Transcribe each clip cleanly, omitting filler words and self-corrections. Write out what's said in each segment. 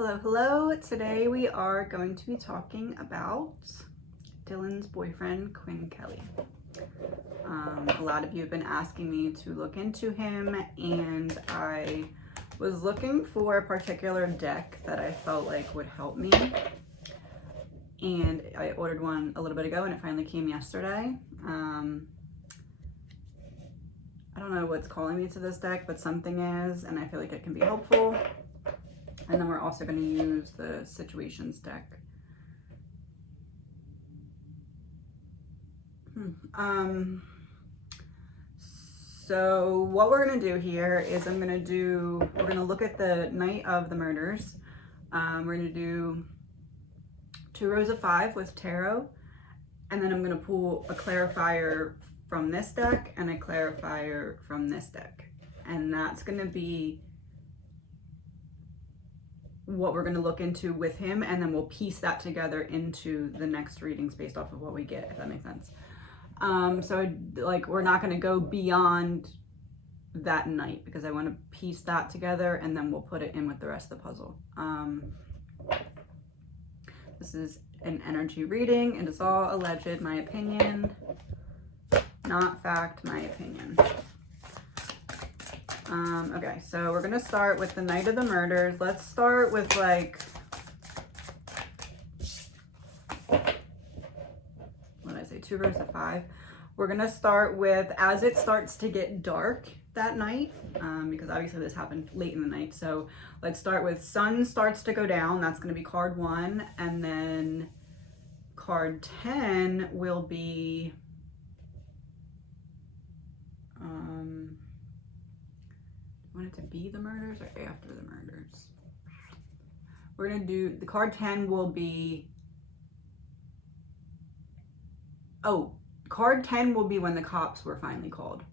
Hello, hello. Today we are going to be talking about Dylan's boyfriend, Quinn Kelley. A lot of you have been asking me to look into him, and I was looking for a particular deck that I felt like would help me. And I ordered one a little bit ago and it finally came yesterday. I don't know what's calling me to this deck, but something is, and I feel like it can be helpful. And then we're also going to use the situations deck. So what we're going to do here is we're going to look at the night of the murders. We're going to do 2 rows of 5 with tarot, and then I'm going to pull a clarifier from this deck and a clarifier from this deck. And that's going to be what we're going to look into with him, and then we'll piece that together into the next readings based off of what we get, if that makes sense. So we're not going to go beyond that night because I want to piece that together and then we'll put it in with the rest of the puzzle. This is an energy reading. It is all alleged, my opinion, not fact, my opinion. Okay, so we're gonna start with the night of the murders. Let's start with what did I say, 2 rows of 5. We're gonna start with as it starts to get dark that night, because obviously this happened late in the night. So let's start with sun starts to go down. That's gonna be card 1, and then card 10 will be I want it to be the murders or after the murders. We're gonna do the card 10 will be, card 10 will be when the cops were finally called.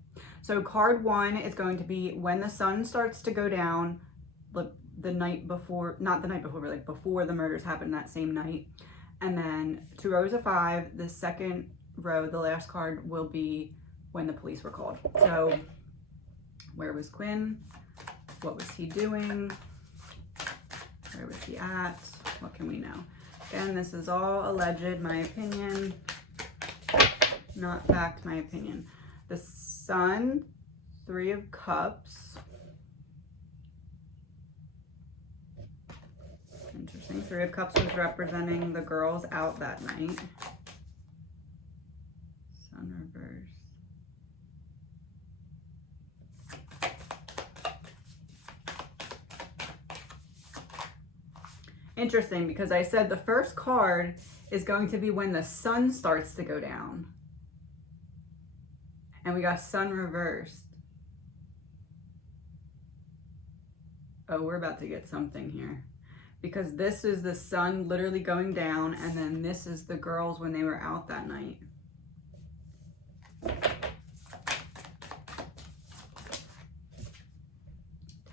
So card 1 is going to be when the sun starts to go down, the night before, not the night before, but like before the murders happened that same night. And then 2 rows of 5, the second row, the last card, will be when the police were called. So where was Quinn? What was he doing? Where was he at? What can we know? Again, this is all alleged, my opinion, not fact, my opinion. The sun, 3 of Cups. Interesting. 3 of Cups was representing the girls out that night. Sun reverse. Interesting, because I said the first card is going to be when the sun starts to go down. And we got sun reversed. Oh, we're about to get something here. Because this is the sun literally going down, and then this is the girls when they were out that night.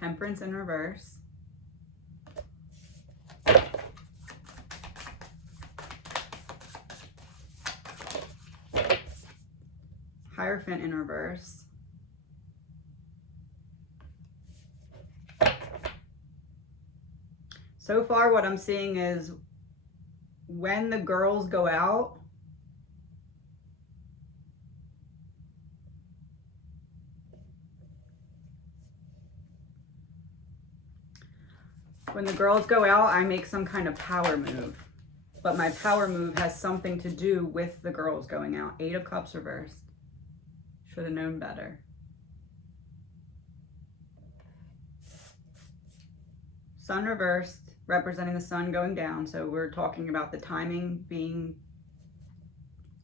Temperance in reverse. Hierophant in reverse. So far what I'm seeing is when the girls go out, I make some kind of power move. But my power move has something to do with the girls going out. 8 of Cups reversed. Should have known better. Sun reversed, representing the sun going down. So we're talking about the timing being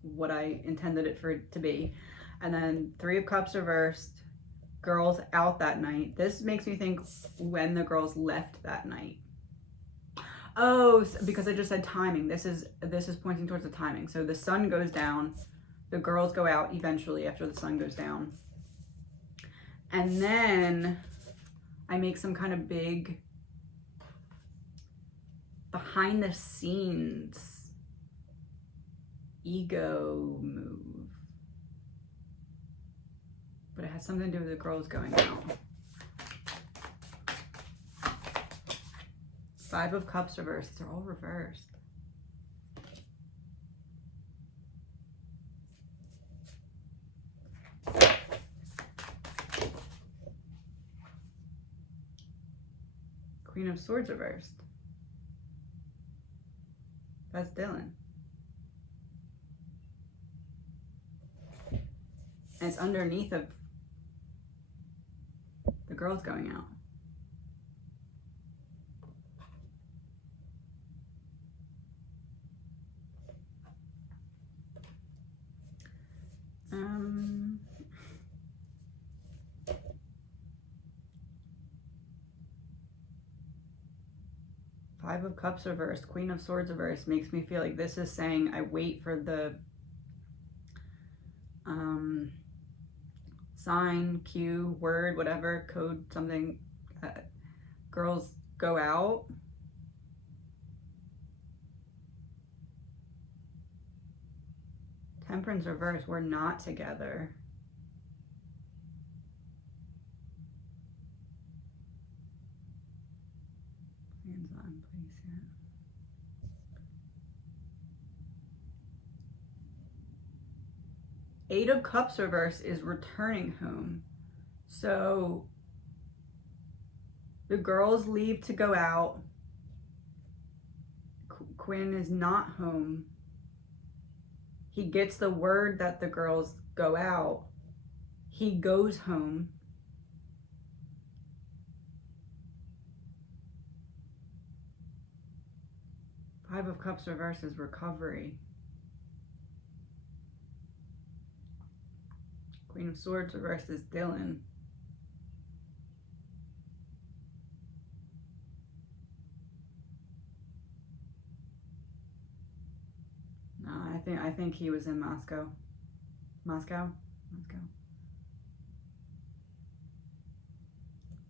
what I intended it for it to be. And then 3 of Cups reversed, girls out that night. This makes me think when the girls left that night. Oh, because I just said timing. This is pointing towards the timing. So the sun goes down, the girls go out eventually after the sun goes down. And then I make some kind of big behind the scenes ego move. But it has something to do with the girls going out. Five of Cups reversed. They're all reversed. Queen of Swords reversed. That's Dylan. And it's underneath of the girls going out. Five of Cups reversed, Queen of Swords reversed makes me feel like this is saying I wait for the sign, cue, word, whatever, code, something. Girls go out. Temperance reverse, we're not together. Hands on, please. Yeah. Eight of Cups reverse is returning home. So the girls leave to go out. Quinn is not home. He gets the word that the girls go out. He goes home. Five of Cups reverse is recovery. Queen of Swords reverse is Dylan. No, I think he was in Moscow. Moscow?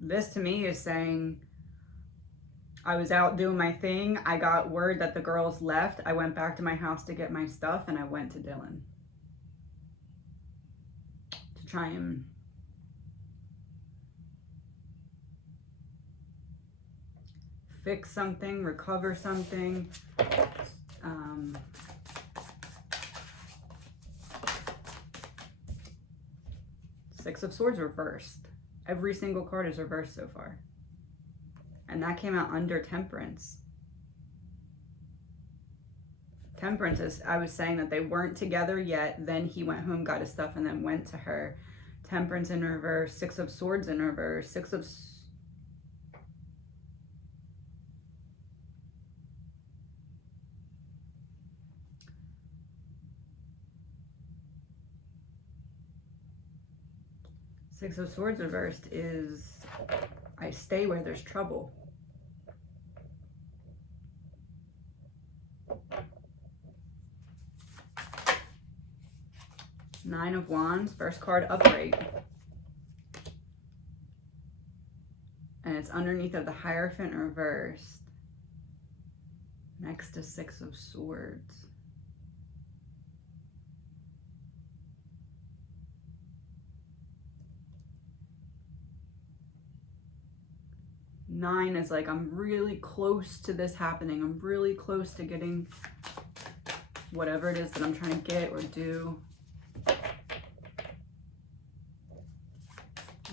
This to me is saying I was out doing my thing. I got word that the girls left. I went back to my house to get my stuff and I went to Dylan to try and fix something, recover something. Six of Swords reversed. Every single card is reversed so far. And that came out under Temperance. Temperance is, I was saying that they weren't together yet. Then he went home, got his stuff, and then went to her. Temperance in reverse. Six of Swords in reverse. Six of Swords reversed is I stay where there's trouble. Nine of Wands, first card upright. And it's underneath of the Hierophant reversed. Next to Six of Swords. Nine is like, I'm really close to this happening. I'm really close to getting whatever it is that I'm trying to get or do.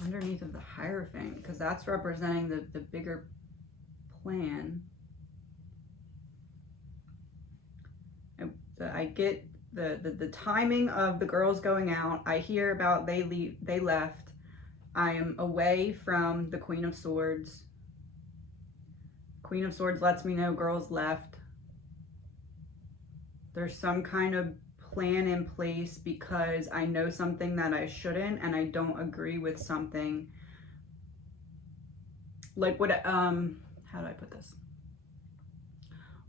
Underneath of the Hierophant, because that's representing the bigger plan. I get the timing of the girls going out. I hear about they left. I am away from the Queen of Swords. Queen of Swords lets me know girls left. There's some kind of plan in place because I know something that I shouldn't and I don't agree with something. Like what, how do I put this?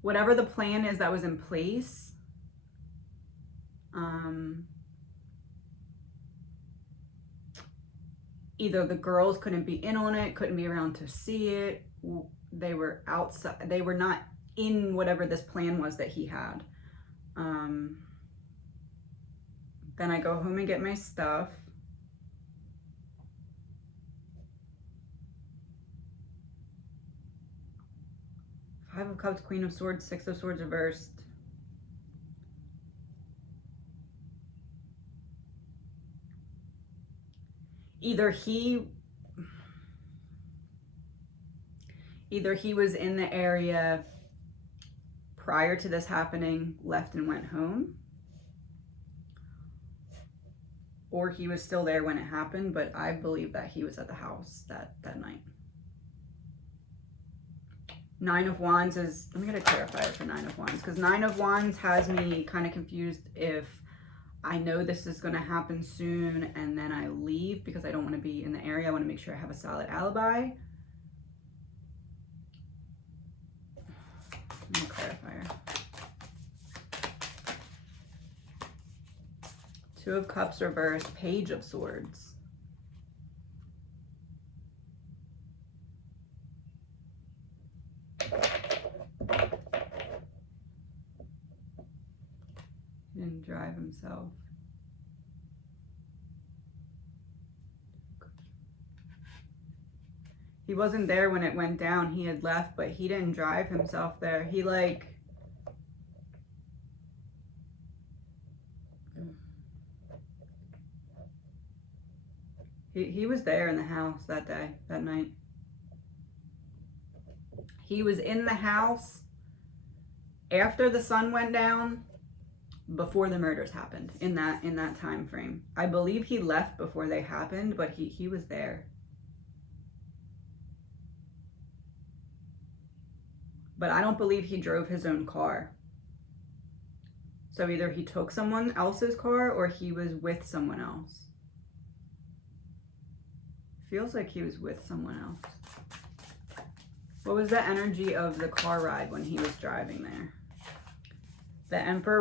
Whatever the plan is that was in place, either the girls couldn't be in on it, couldn't be around to see it. They were outside. They were not in whatever this plan was that he had. Then I go home and get my stuff. Five of Cups, Queen of Swords, Six of Swords reversed. Either he was in the area prior to this happening, left and went home, or he was still there when it happened, but I believe that he was at the house that night. Nine of Wands is, let me get a clarifier for Nine of Wands, because Nine of Wands has me kind of confused if I know this is going to happen soon and then I leave because I don't want to be in the area. I want to make sure I have a solid alibi. Clarifier. Two of Cups reversed, Page of Swords. He didn't drive himself. He wasn't there when it went down. He had left, but he didn't drive himself there. He like... He was there in the house that day, that night. He was in the house after the sun went down, before the murders happened, in that time frame. I believe he left before they happened, but he was there. But I don't believe he drove his own car. So either he took someone else's car or he was with someone else. Feels like he was with someone else. What was the energy of the car ride when he was driving there? The Emperor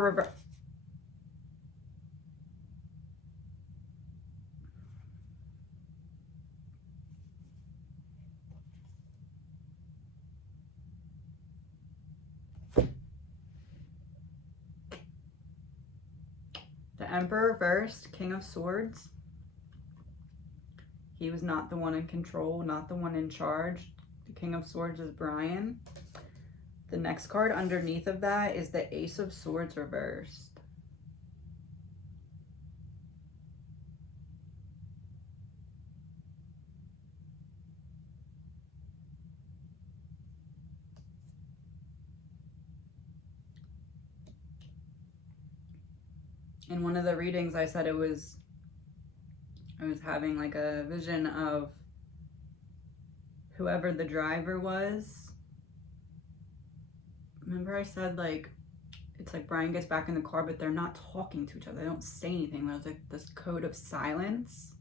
reversed, King of Swords. He was not the one in control, not the one in charge. The King of Swords is Brian. The next card underneath of that is the Ace of Swords reversed. In one of the readings, I said I was having like a vision of whoever the driver was. Remember I said like, it's like Brian gets back in the car, but they're not talking to each other. They don't say anything. There's like this code of silence.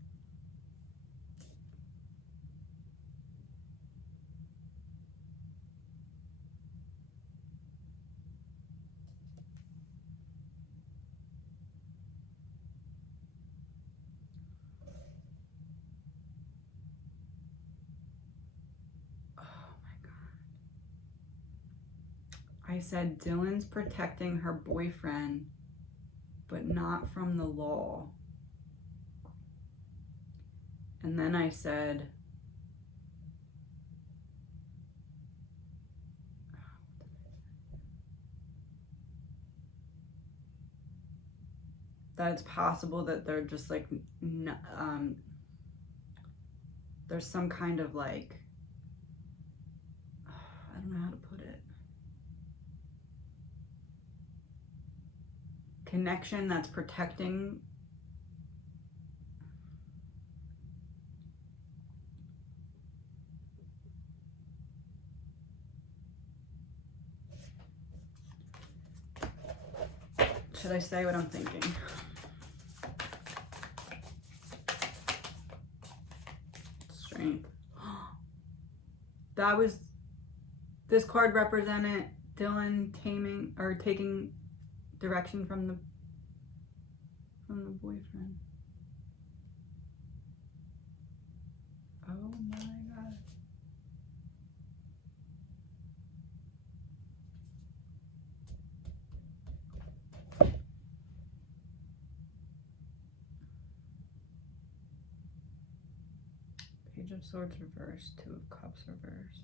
I said Dylan's protecting her boyfriend, but not from the law. And then I said, that it's possible that they're just like, there's some kind of like, I don't know how to put it. Connection that's protecting. Should I say what I'm thinking? Strength. That was, this card represented Dylan taming or taking direction from the boyfriend. Oh my God. Page of Swords reversed, Two of Cups reversed.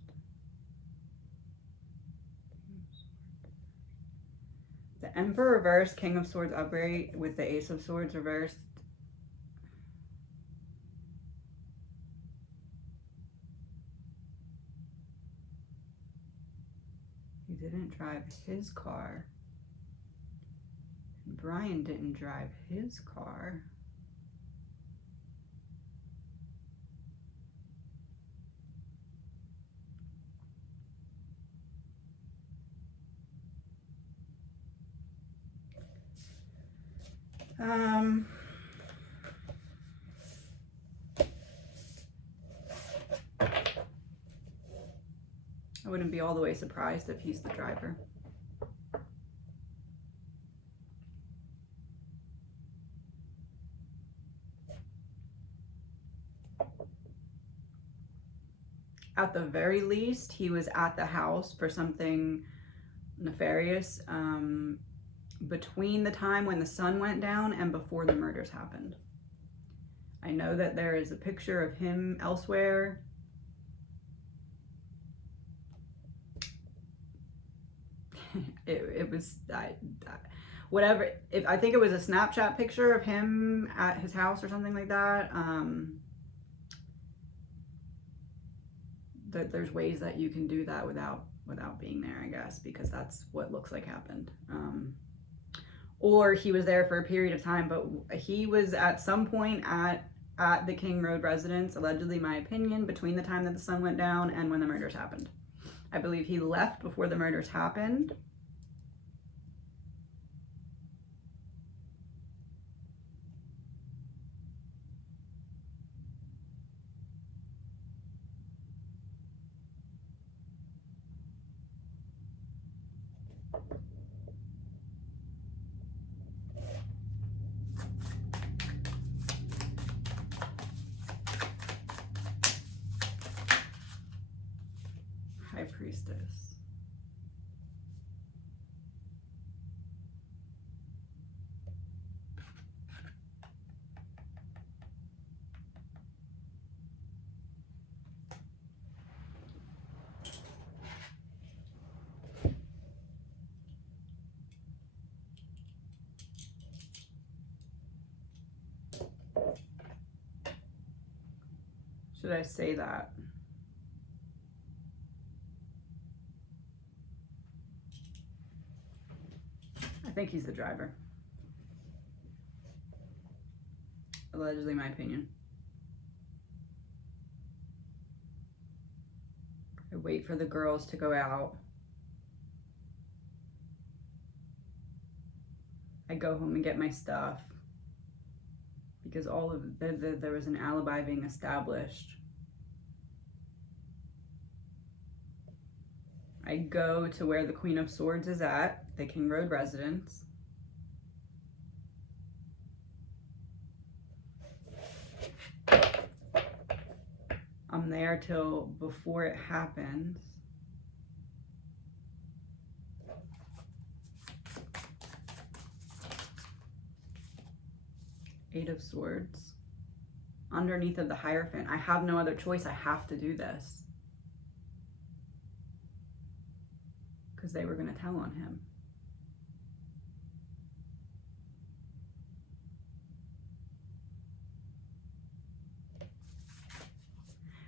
The Emperor reversed, King of Swords upright with the Ace of Swords reversed. He didn't drive his car. And Brian didn't drive his car. I wouldn't be all the way surprised if he's the driver. At the very least, he was at the house for something nefarious between the time when the sun went down and before the murders happened. I know that there is a picture of him elsewhere. It was whatever. I think it was a Snapchat picture of him at his house or something like that. That there's ways that you can do that without being there, I guess, because that's what looks like happened. Or he was there for a period of time, but he was at some point at the King Road residence, allegedly, my opinion, between the time that the sun went down and when the murders happened. I believe he left before the murders happened. High Priestess. Should I say that? I think he's the driver. Allegedly, my opinion. I wait for the girls to go out. I go home and get my stuff because all of there was an alibi being established. I go to where the Queen of Swords is at, the King Road residence. I'm there till before it happens. Eight of Swords. Underneath of the Hierophant. I have no other choice. I have to do this. Because they were going to tell on him.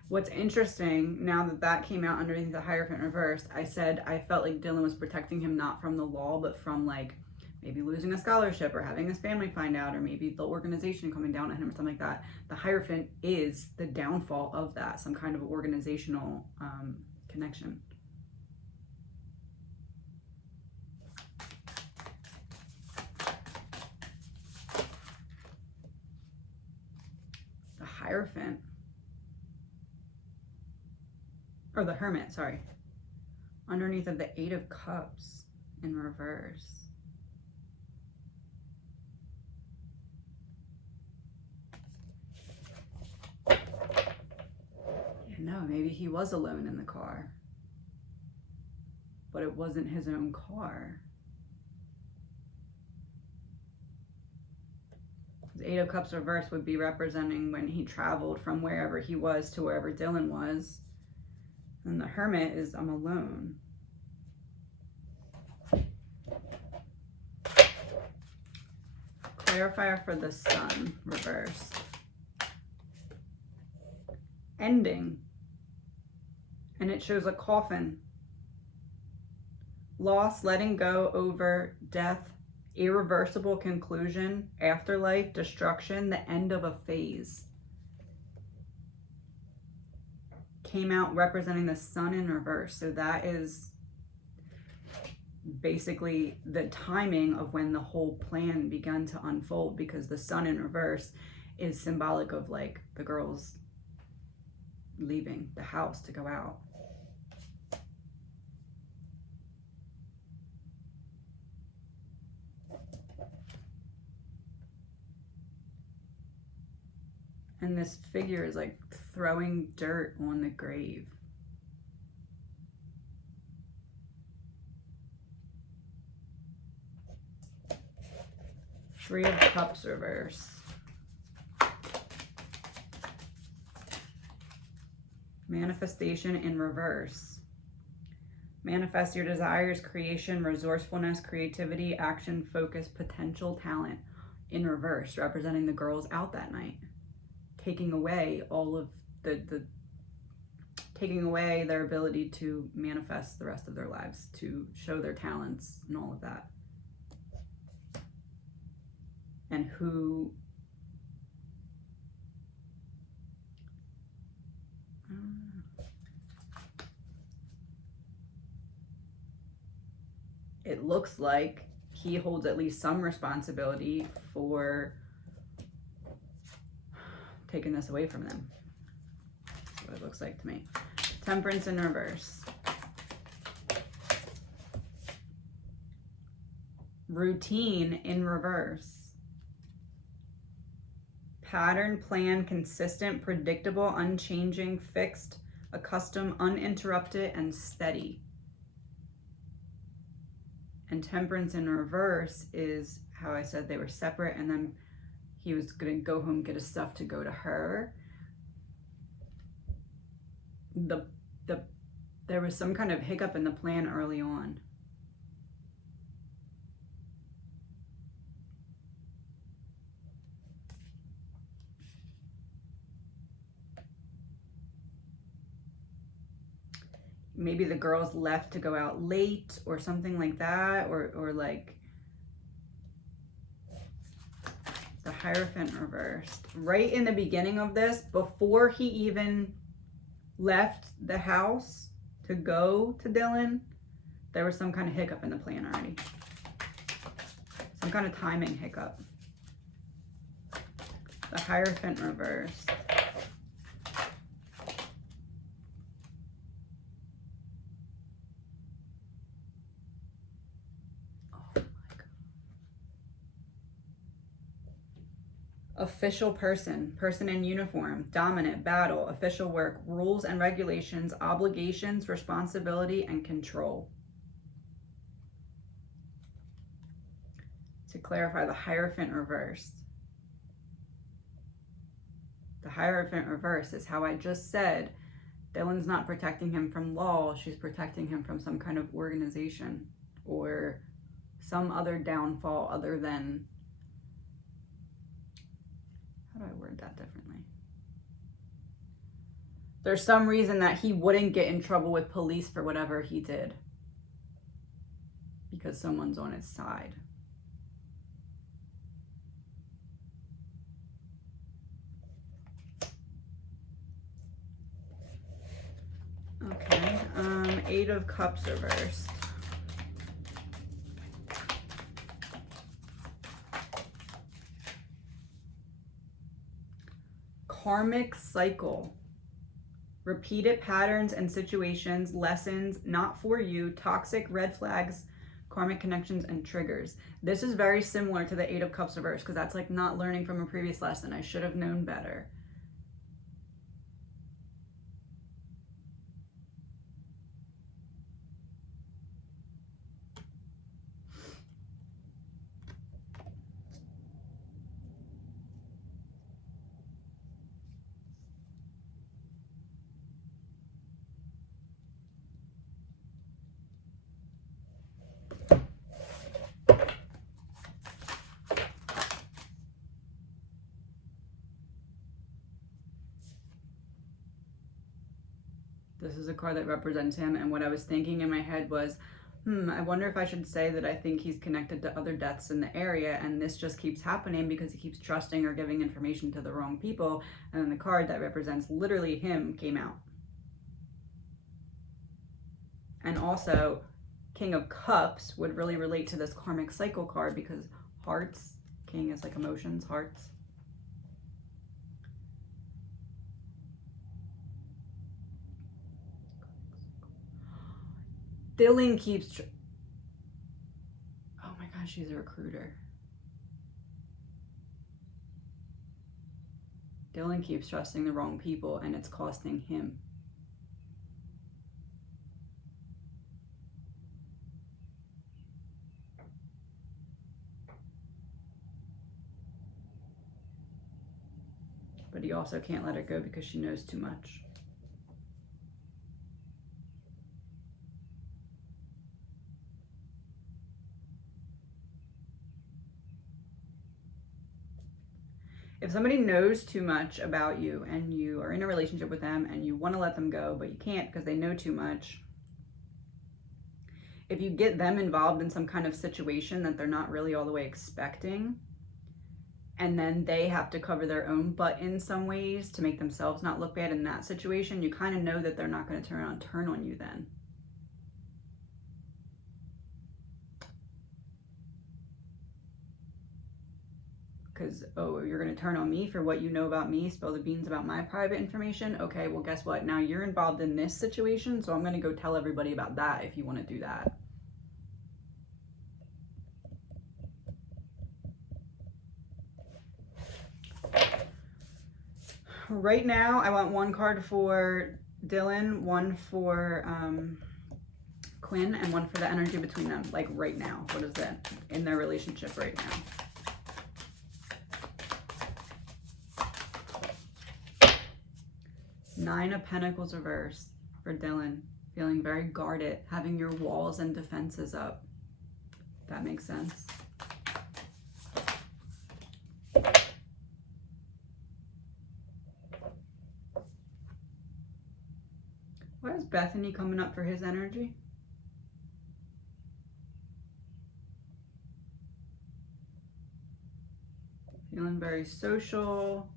What's interesting, now that that came out underneath the Hierophant reversed, I said I felt like Dylan was protecting him not from the law, but from like maybe losing a scholarship or having his family find out, or maybe the organization coming down on him or something like that. The Hierophant is the downfall of that, some kind of organizational connection. The Hierophant, or the Hermit, sorry, underneath of the Eight of Cups in reverse. No, maybe he was alone in the car, but it wasn't his own car. The Eight of Cups reverse would be representing when he traveled from wherever he was to wherever Dylan was. And the Hermit is, I'm alone. Clarifier for the Sun reversed. Ending. And it shows a coffin. Loss, letting go, over, death, irreversible conclusion, afterlife, destruction, the end of a phase. Came out representing the Sun in reverse. So that is basically the timing of when the whole plan began to unfold, because the Sun in reverse is symbolic of like the girls leaving the house to go out. And this figure is like throwing dirt on the grave. Three of Cups reverse. Manifestation in reverse. Manifest your desires, creation, resourcefulness, creativity, action, focus, potential, talent in reverse, representing the girls out that night. Taking away all of taking away their ability to manifest the rest of their lives, to show their talents and all of that. And who it looks like he holds at least some responsibility for taking this away from them. That's what it looks like to me. Temperance in reverse. Routine in reverse. Pattern, plan, consistent, predictable, unchanging, fixed, accustomed, uninterrupted, and steady. And temperance in reverse is how I said they were separate, and then he was going to go home, get his stuff to go to her. There was some kind of hiccup in the plan early on. Maybe the girls left to go out late or something like that, or like the Hierophant reversed. Right in the beginning of this, before he even left the house to go to Dylan, there was some kind of hiccup in the plan already. Some kind of timing hiccup. The Hierophant reversed. Official person, person in uniform, dominant, battle, official work, rules and regulations, obligations, responsibility, and control. To clarify, the Hierophant reversed. The Hierophant reverse is how I just said Dylan's not protecting him from law, she's protecting him from some kind of organization or some other downfall other than, how do I word that differently? There's some reason that he wouldn't get in trouble with police for whatever he did because someone's on his side. Okay, 8 of Cups reversed. Karmic cycle. Repeated patterns and situations, lessons, not for you, toxic red flags, karmic connections, and triggers. This is very similar to the 8 of Cups reversed because that's like not learning from a previous lesson. I should have known better. This is a card that represents him, and what I was thinking in my head was, I wonder if I should say that I think he's connected to other deaths in the area, and this just keeps happening because he keeps trusting or giving information to the wrong people. And then the card that represents literally him came out. And also, King of Cups would really relate to this karmic cycle card because hearts, king is like emotions, hearts. Dylan keeps... Oh my gosh, she's a recruiter. Dylan keeps trusting the wrong people and it's costing him. But he also can't let her go because she knows too much. If somebody knows too much about you and you are in a relationship with them and you want to let them go, but you can't because they know too much, if you get them involved in some kind of situation that they're not really all the way expecting, and then they have to cover their own butt in some ways to make themselves not look bad in that situation, you kind of know that they're not going to turn on you then. Because, oh, you're going to turn on me for what you know about me, spill the beans about my private information? Okay, well, guess what? Now you're involved in this situation, so I'm going to go tell everybody about that if you want to do that. Right now, I want one card for Dylan, one for Quinn, and one for the energy between them. Like right now. What is that in their relationship right now? Nine of Pentacles reversed for Dylan. Feeling very guarded, having your walls and defenses up. That makes sense. Why is Bethany coming up for his energy? Feeling very social.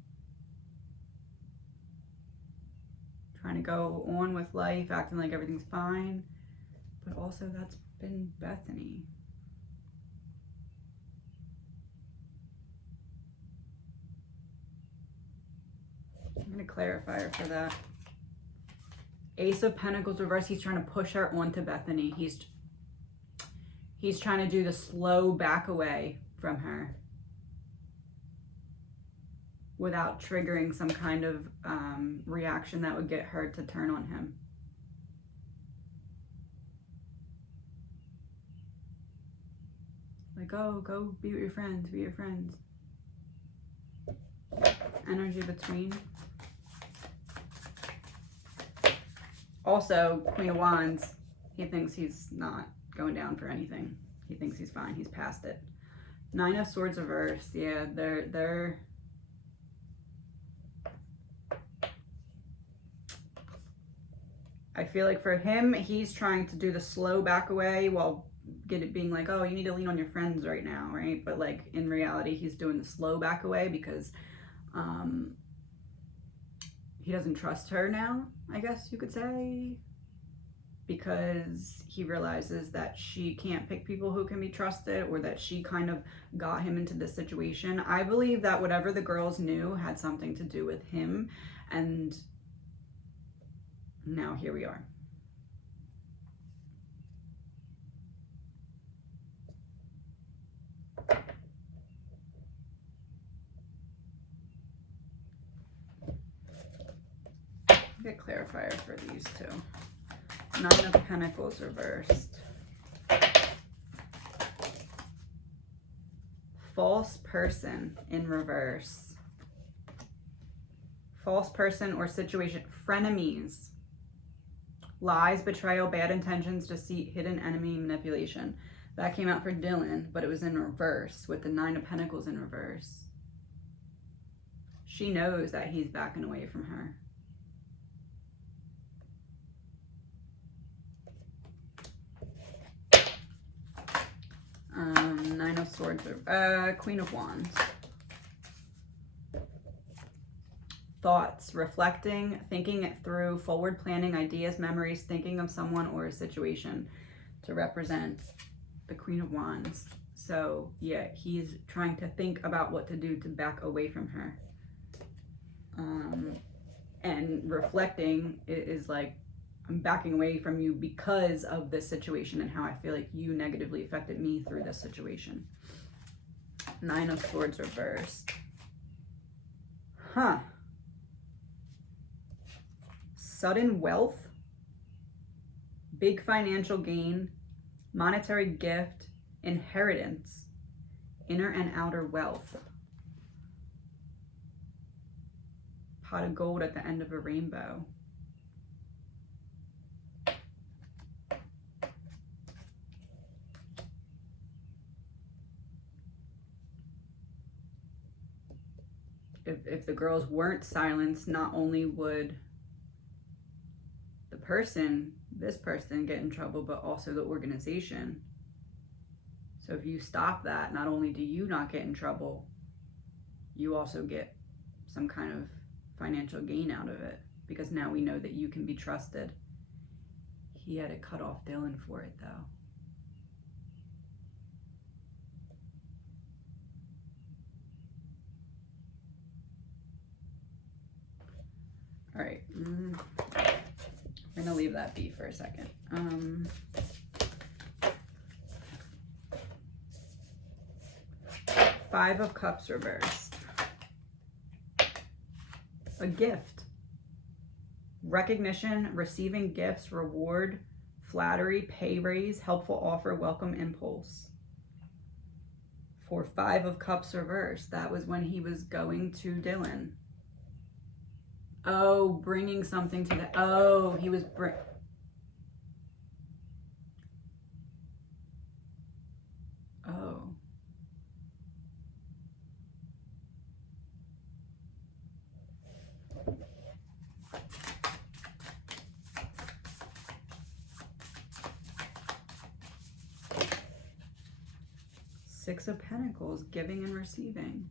Trying to go on with life, acting like everything's fine. But also that's been Bethany. I'm going to clarify her for that. Ace of Pentacles reverse. He's trying to push her onto Bethany. He's trying to do the slow back away from her without triggering some kind of reaction that would get her to turn on him. Like, oh, go be with your friends, be your friends. Energy between. Also, Queen of Wands, he thinks he's not going down for anything. He thinks he's fine. He's past it. Nine of Swords reversed. Yeah, they're I feel like for him, he's trying to do the slow back away while being like, oh, you need to lean on your friends right now, right? But like in reality, he's doing the slow back away because he doesn't trust her now, I guess you could say, because he realizes that she can't pick people who can be trusted, or that she kind of got him into this situation. I believe that whatever the girls knew had something to do with him, and now here we are. Get clarifier for these two. Nine of Pentacles reversed. False person in reverse. False person or situation. Frenemies. Lies, betrayal, bad intentions, deceit, hidden enemy, manipulation. That came out for Dylan, but it was in reverse with the Nine of Pentacles in reverse. She knows that he's backing away from her. of Swords, Queen of Wands. Thoughts, reflecting, thinking it through, forward planning, ideas, memories, thinking of someone or a situation to represent the Queen of Wands. So yeah, he's trying to think about what to do to back away from her. And reflecting is like, I'm backing away from you because of this situation and how I feel like you negatively affected me through this situation. 9 of Swords reversed. Huh. Sudden wealth, big financial gain, monetary gift, inheritance, inner and outer wealth. Pot of gold at the end of a rainbow. If the girls weren't silenced, not only would the person, this person, get in trouble, but also the organization. So if you stop that, not only do you not get in trouble, you also get some kind of financial gain out of it, because now we know that you can be trusted. He had to cut off Dylan for it, though. All right, we're gonna leave that be for a second. 5 of Cups reversed. A gift. Recognition, receiving gifts, reward, flattery, pay raise, helpful offer, welcome impulse. For 5 of Cups reversed, that was when he was going to Dylan. Oh, bringing something to the, oh, he was oh. Six of Pentacles, giving and receiving.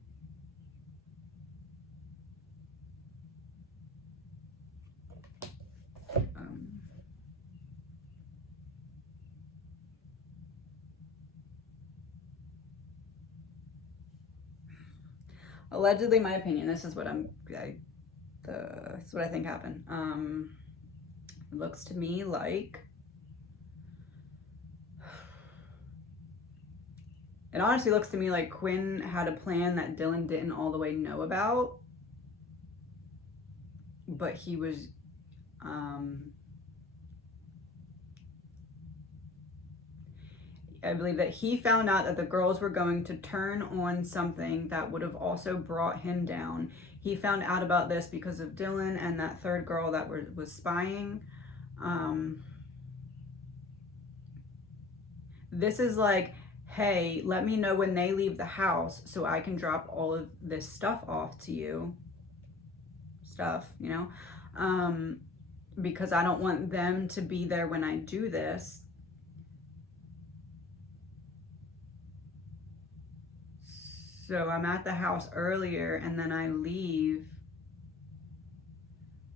Allegedly, my opinion, this is what this is what I think happened. It looks to me like, it honestly looks to me like Quinn had a plan that Dylan didn't all the way know about, but he was, I believe that he found out that the girls were going to turn on something that would have also brought him down. He found out about this because of Dylan and that third girl that was spying. This is like, hey, let me know when they leave the house so I can drop all of this stuff off to you. You know? Because I don't want them to be there when I do this. So I'm at the house earlier and then I leave.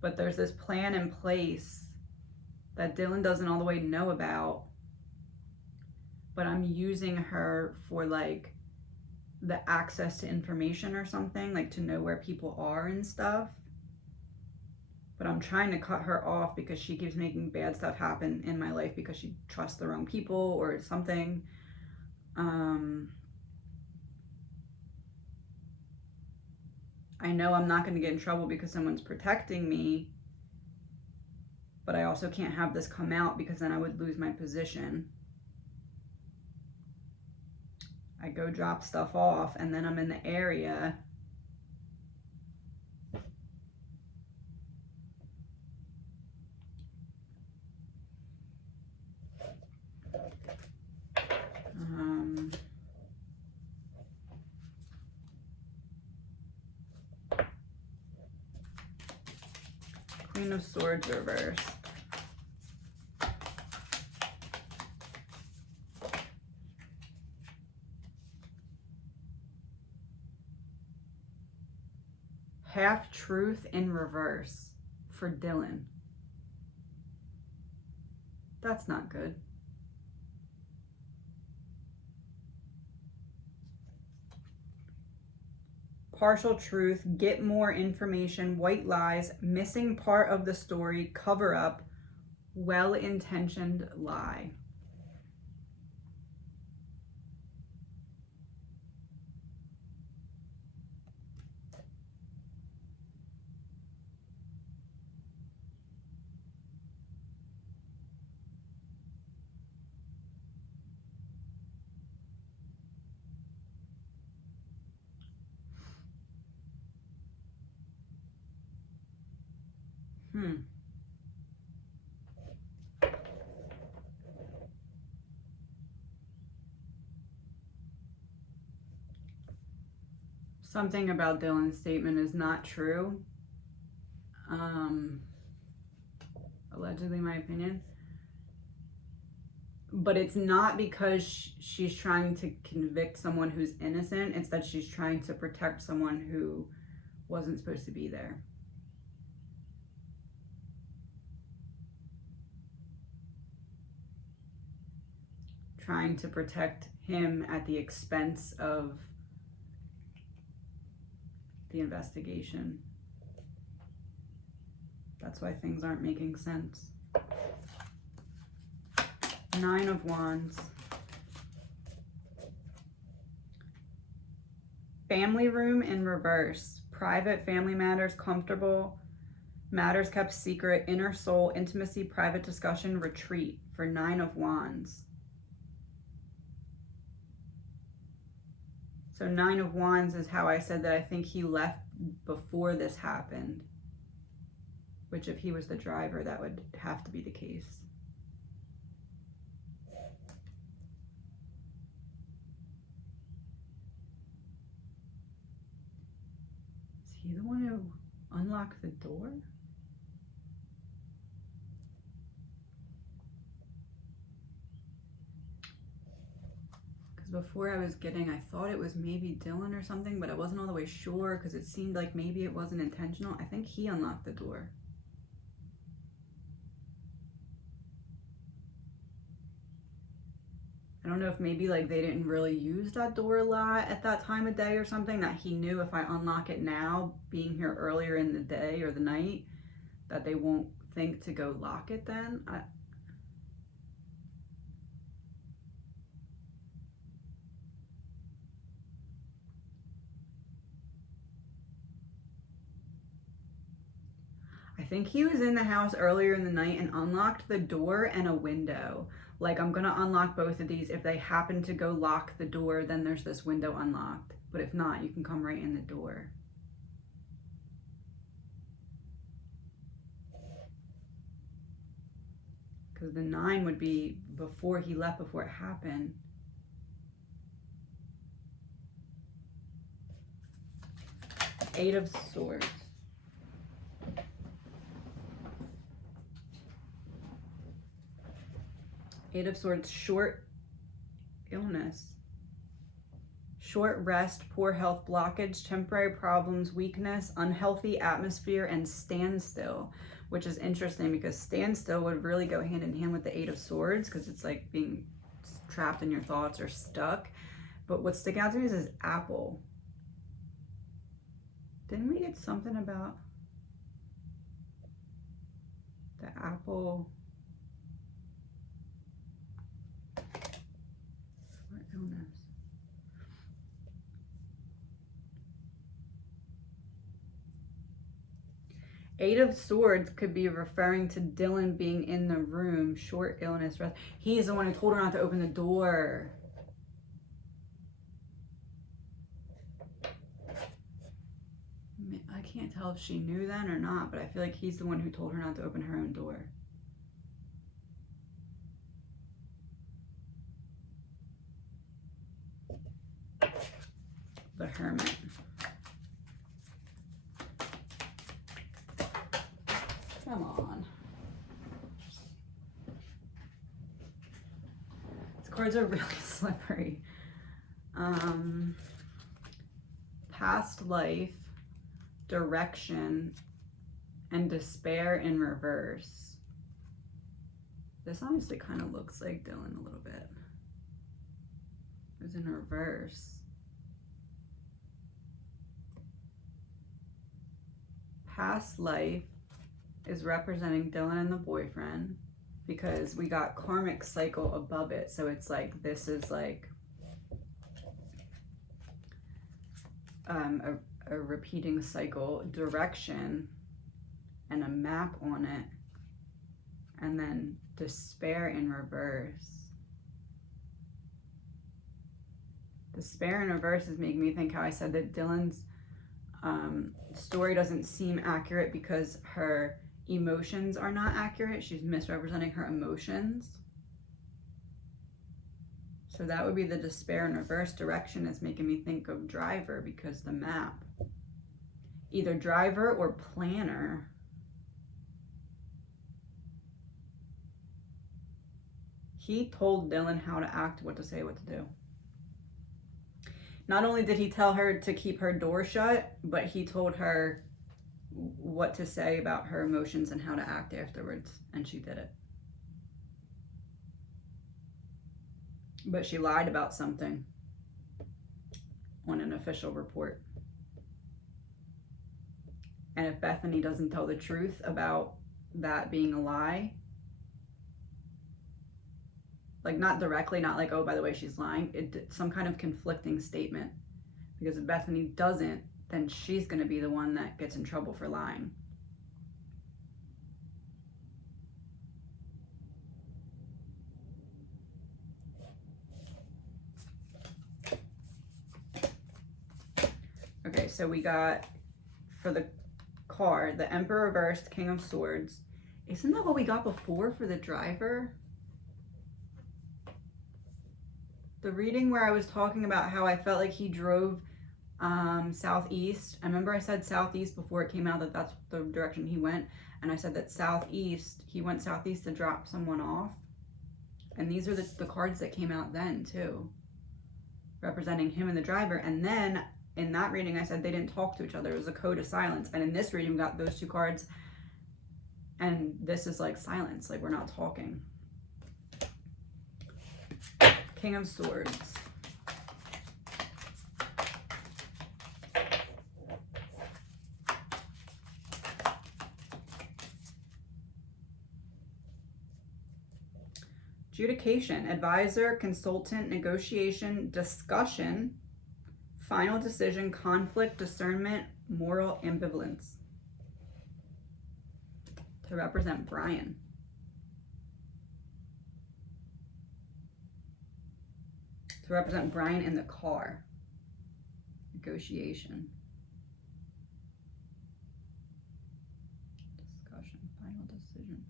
But there's this plan in place that Dylan doesn't all the way know about. But I'm using her for like the access to information or something, like to know where people are and stuff. But I'm trying to cut her off because she keeps making bad stuff happen in my life because she trusts the wrong people or something. I know I'm not going to get in trouble because someone's protecting me, but I also can't have this come out because then I would lose my position. I go drop stuff off and then I'm in the area. Queen of Swords reversed. half-truth in reverse for Dylan. That's not good. Partial truth, get more information, white lies, missing part of the story, cover up, well-intentioned lie. Something about Dylan's statement is not true. Allegedly, my opinion. But it's not because she's trying to convict someone who's innocent. It's that she's trying to protect someone who wasn't supposed to be there. Trying to protect him at the expense of the investigation. That's why things aren't making sense. 9 of Wands. Family room in reverse. Private family matters, comfortable. Matters kept secret, inner soul, intimacy, private discussion, retreat for 9 of Wands. So 9 of Wands is how I said that I think he left before this happened. Which if he was the driver, that would have to be the case. Is he the one who unlocked the door? Before I thought it was maybe Dylan or something, but I wasn't all the way sure because it seemed like maybe it wasn't intentional. I think he unlocked the door. I don't know if maybe like they didn't really use that door a lot at that time of day or something, that he knew if I unlock it now, being here earlier in the day or the night, that they won't think to go lock it then. I think he was in the house earlier in the night and unlocked the door and a window. Like, I'm gonna unlock both of these. If they happen to go lock the door, then there's this window unlocked. But if not, you can come right in the door. Because the 9 would be before he left, before it happened. Eight of Swords. Eight of Swords, short illness. Short rest, poor health, blockage, temporary problems, weakness, unhealthy atmosphere, and standstill, which is interesting because standstill would really go hand in hand with the Eight of Swords because it's like being trapped in your thoughts or stuck. But what's sticking out to me is this apple. Didn't we get something about the apple? What illness? Eight of Swords could be referring to Dylan being in the room. Short illness, rest. He's the one who told her not to open the door. I can't tell if she knew then or not, but I feel like he's the one who told her not to open her own door. The Hermit. Come on. These cards are really slippery. Past life, direction, and despair in reverse. This honestly kind of looks like Dylan a little bit. It was in reverse. Past life is representing Dylan and the boyfriend, because we got karmic cycle above it. So it's like, this is like a repeating cycle, direction, and a map on it, and then despair in reverse. Despair in reverse is making me think how I said that Dylan's story doesn't seem accurate because her emotions are not accurate. She's misrepresenting her emotions. So that would be the despair in reverse. Direction is making me think of driver, because the map. Either driver or planner. He told Dylan how to act, what to say, what to do. Not only did he tell her to keep her door shut, but he told her what to say about her emotions and how to act afterwards, and she did it. But she lied about something on an official report. And if Bethany doesn't tell the truth about that being a lie, like not directly, not like, oh, by the way, she's lying, some kind of conflicting statement. Because if Bethany doesn't, then she's going to be the one that gets in trouble for lying. Okay, so we got, for the card, the Emperor reversed, King of Swords. Isn't that what we got before for the driver? The reading where I was talking about how I felt like he drove southeast. I remember I said southeast before it came out that that's the direction he went. And I said that southeast, he went southeast to drop someone off. And these are the cards that came out then too, representing him and the driver. And then in that reading, I said they didn't talk to each other. It was a code of silence. And in this reading, we got those two cards. And this is like silence, like we're not talking. King of Swords. Adjudication, advisor, consultant, negotiation, discussion, final decision, conflict, discernment, moral ambivalence. To represent Brian. To represent Brian in the car. Negotiation. Discussion, final decision.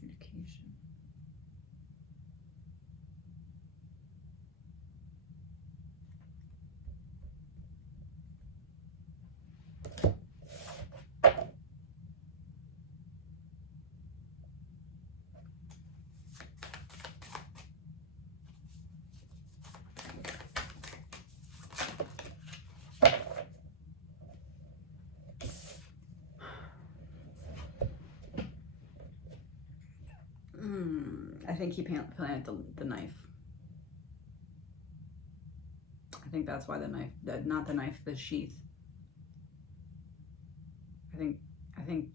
Adjudication. I think he planted the knife. I think that's why the knife, not the knife, the sheath. I think.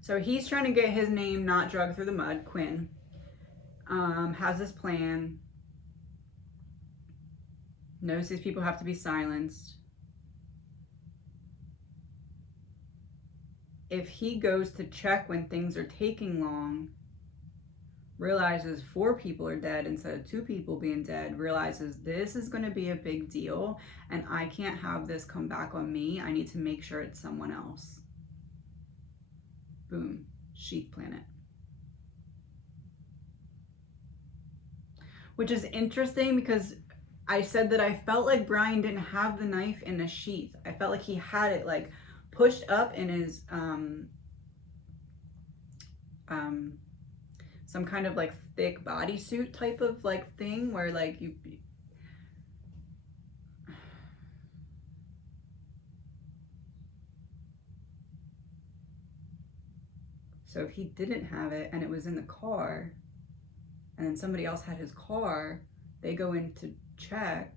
So he's trying to get his name not dragged through the mud, Quinn. Has this plan. Knows these people have to be silenced. If he goes to check when things are taking long, realizes 4 people are dead instead of 2 people being dead, realizes this is going to be a big deal and I can't have this come back on me. I need to make sure it's someone else. Boom. Sheath planet. Which is interesting because I said that I felt like Brian didn't have the knife in the sheath. I felt like he had it like pushed up in his some kind of like thick bodysuit type of like thing where like you. So if he didn't have it and it was in the car and then somebody else had his car, they go in to check.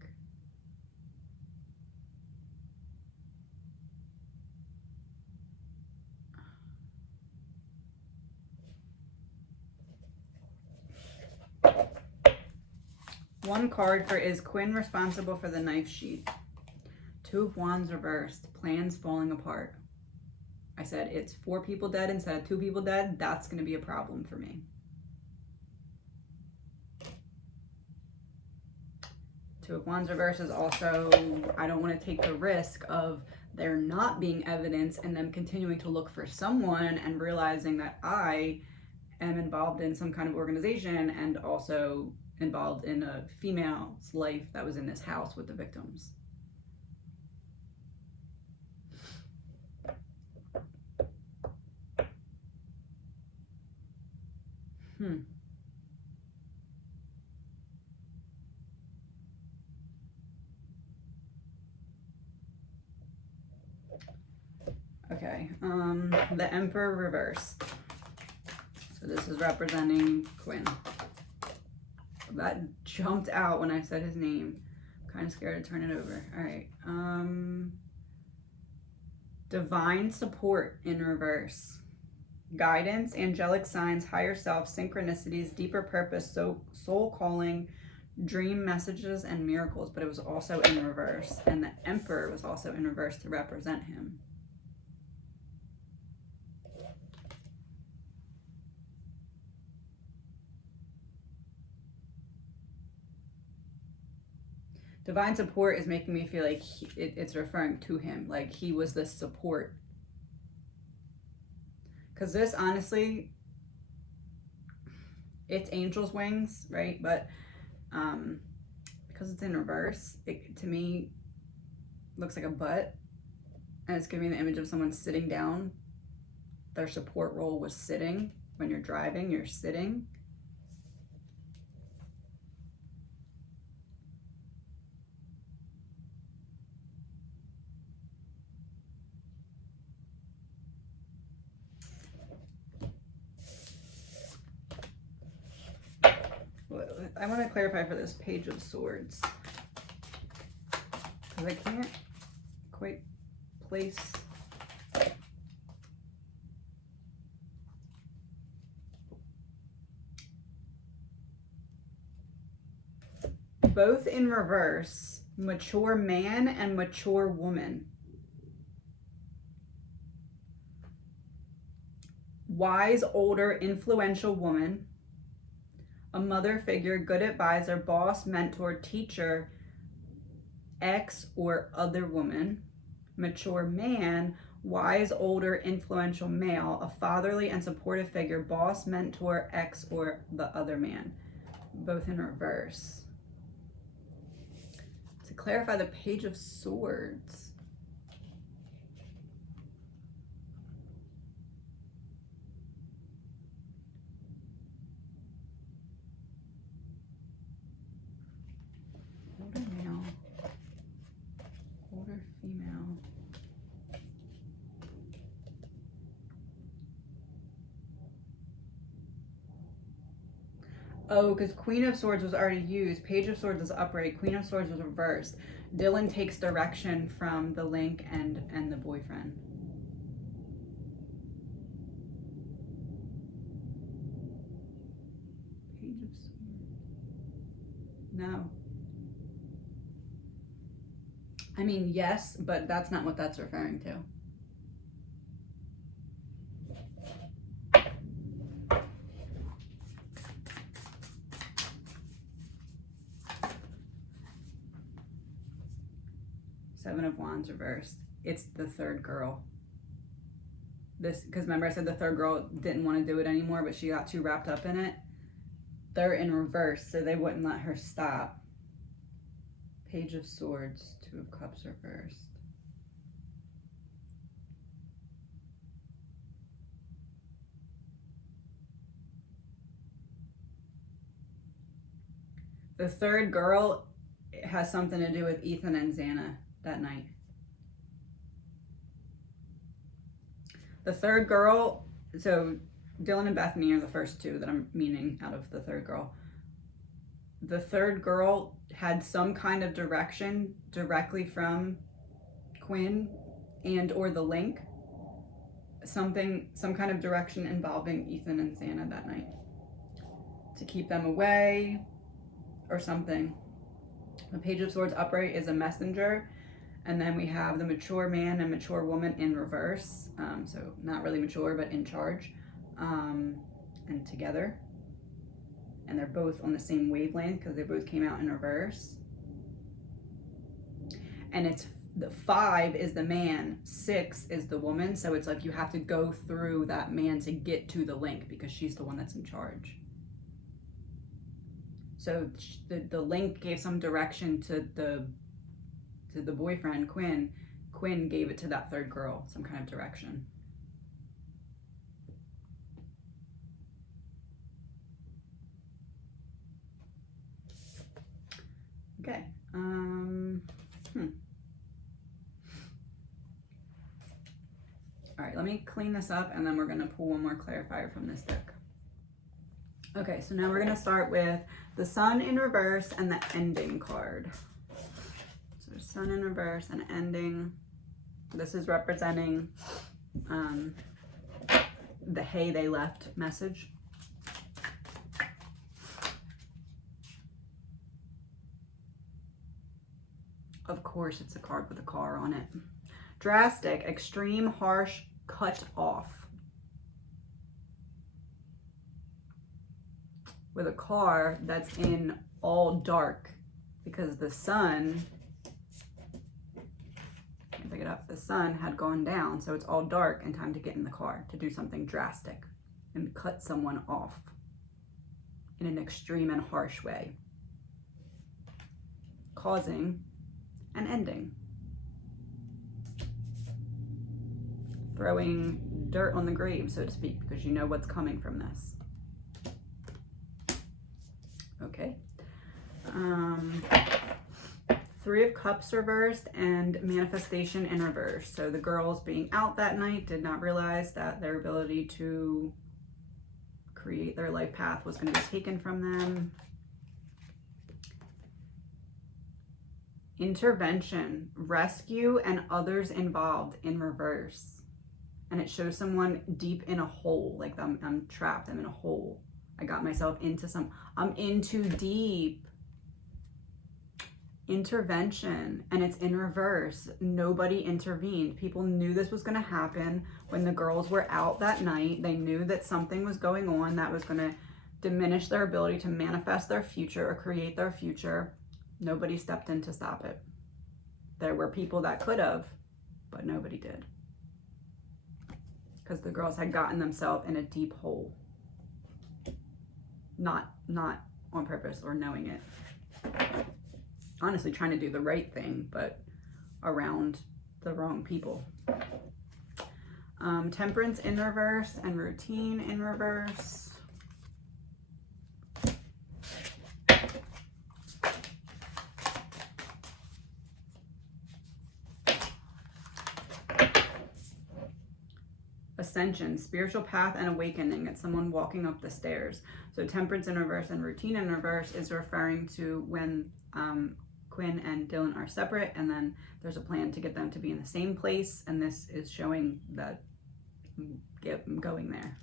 One card for is Quinn responsible for the knife sheath? Two of Wands reversed, plans falling apart. I said it's 4 people dead instead of 2 people dead. That's going to be a problem for me. Two of Wands reversed is also, I don't want to take the risk of there not being evidence and them continuing to look for someone and realizing that I am involved in some kind of organization and also involved in a female's life that was in this house with the victims. Okay, the Emperor reversed. So this is representing Quinn. That jumped out when I said his name. I'm kind of scared to turn it over. All right. Divine support in reverse. Guidance, angelic signs, higher self, synchronicities, deeper purpose, soul calling, dream messages, and miracles. But it was also in reverse. And the Emperor was also in reverse to represent him. Divine support is making me feel like it's referring to him, like he was the support. Because this, honestly, it's angel's wings, right? But because it's in reverse, it to me looks like a butt. And it's giving me the image of someone sitting down. Their support role was sitting. When you're driving, you're sitting. I want to clarify for this Page of Swords, because I can't quite place. Both in reverse, mature man and mature woman. Wise, older, influential woman. A mother figure, good advisor, boss, mentor, teacher, ex or other woman. Mature man, wise, older, influential male, a fatherly and supportive figure, boss, mentor, ex or the other man. Both in reverse. To clarify the Page of Swords. Older male, older female. Oh, because Queen of Swords was already used. Page of Swords was upright. Queen of Swords was reversed. Dylan takes direction from the link and the boyfriend. Page of Swords. No. I mean, yes, but that's not what that's referring to. Seven of Wands reversed. It's the third girl. This, because remember I said the third girl didn't want to do it anymore, but she got too wrapped up in it. They're in reverse, so they wouldn't let her stop. Page of Swords, Two of Cups reversed. The third girl has something to do with Ethan and Xana that night. The third girl, so Dylan and Bethany are the first two that I'm meaning out of the third girl. The third girl had some kind of direction directly from Quinn and or the link. Some kind of direction involving Ethan and Xana that night. To keep them away or something. The Page of Swords upright is a messenger. And then we have the mature man and mature woman in reverse. So not really mature, but in charge. And together. And they're both on the same wavelength because they both came out in reverse. And it's the 5 is the man, 6 is the woman. So it's like you have to go through that man to get to the link because she's the one that's in charge. So the link gave some direction to the boyfriend, Quinn. Quinn gave it to that third girl, some kind of direction. Okay. All right, let me clean this up and then we're gonna pull one more clarifier from this deck. Okay, so now we're gonna start with the Sun in reverse and the ending card. So Sun in reverse and ending. This is representing the hey they left message. Of course it's a card with a car on it. Drastic, extreme, harsh, cut off. With a car that's in all dark because the sun, pick it up, the sun had gone down, so it's all dark and time to get in the car to do something drastic and cut someone off in an extreme and harsh way, causing an ending. Throwing dirt on the grave, so to speak, because you know what's coming from this. Okay. 3 of Cups reversed and manifestation in reverse. So the girls being out that night did not realize that their ability to create their life path was going to be taken from them. Intervention, rescue, and others involved in reverse. And it shows someone deep in a hole, like I'm trapped, I'm in a hole. I got myself into I'm in too deep. Intervention, and it's in reverse. Nobody intervened. People knew this was going to happen when the girls were out that night. They knew that something was going on that was going to diminish their ability to manifest their future or create their future. Nobody stepped in to stop it. There were people that could have, but nobody did. Because the girls had gotten themselves in a deep hole. Not on purpose or knowing it. Honestly, trying to do the right thing, but around the wrong people. Temperance in reverse and routine in reverse. Ascension, spiritual path and awakening. It's someone walking up the stairs. So temperance in reverse and routine in reverse is referring to when Quinn and Dylan are separate, and then there's a plan to get them to be in the same place, and this is showing that going there.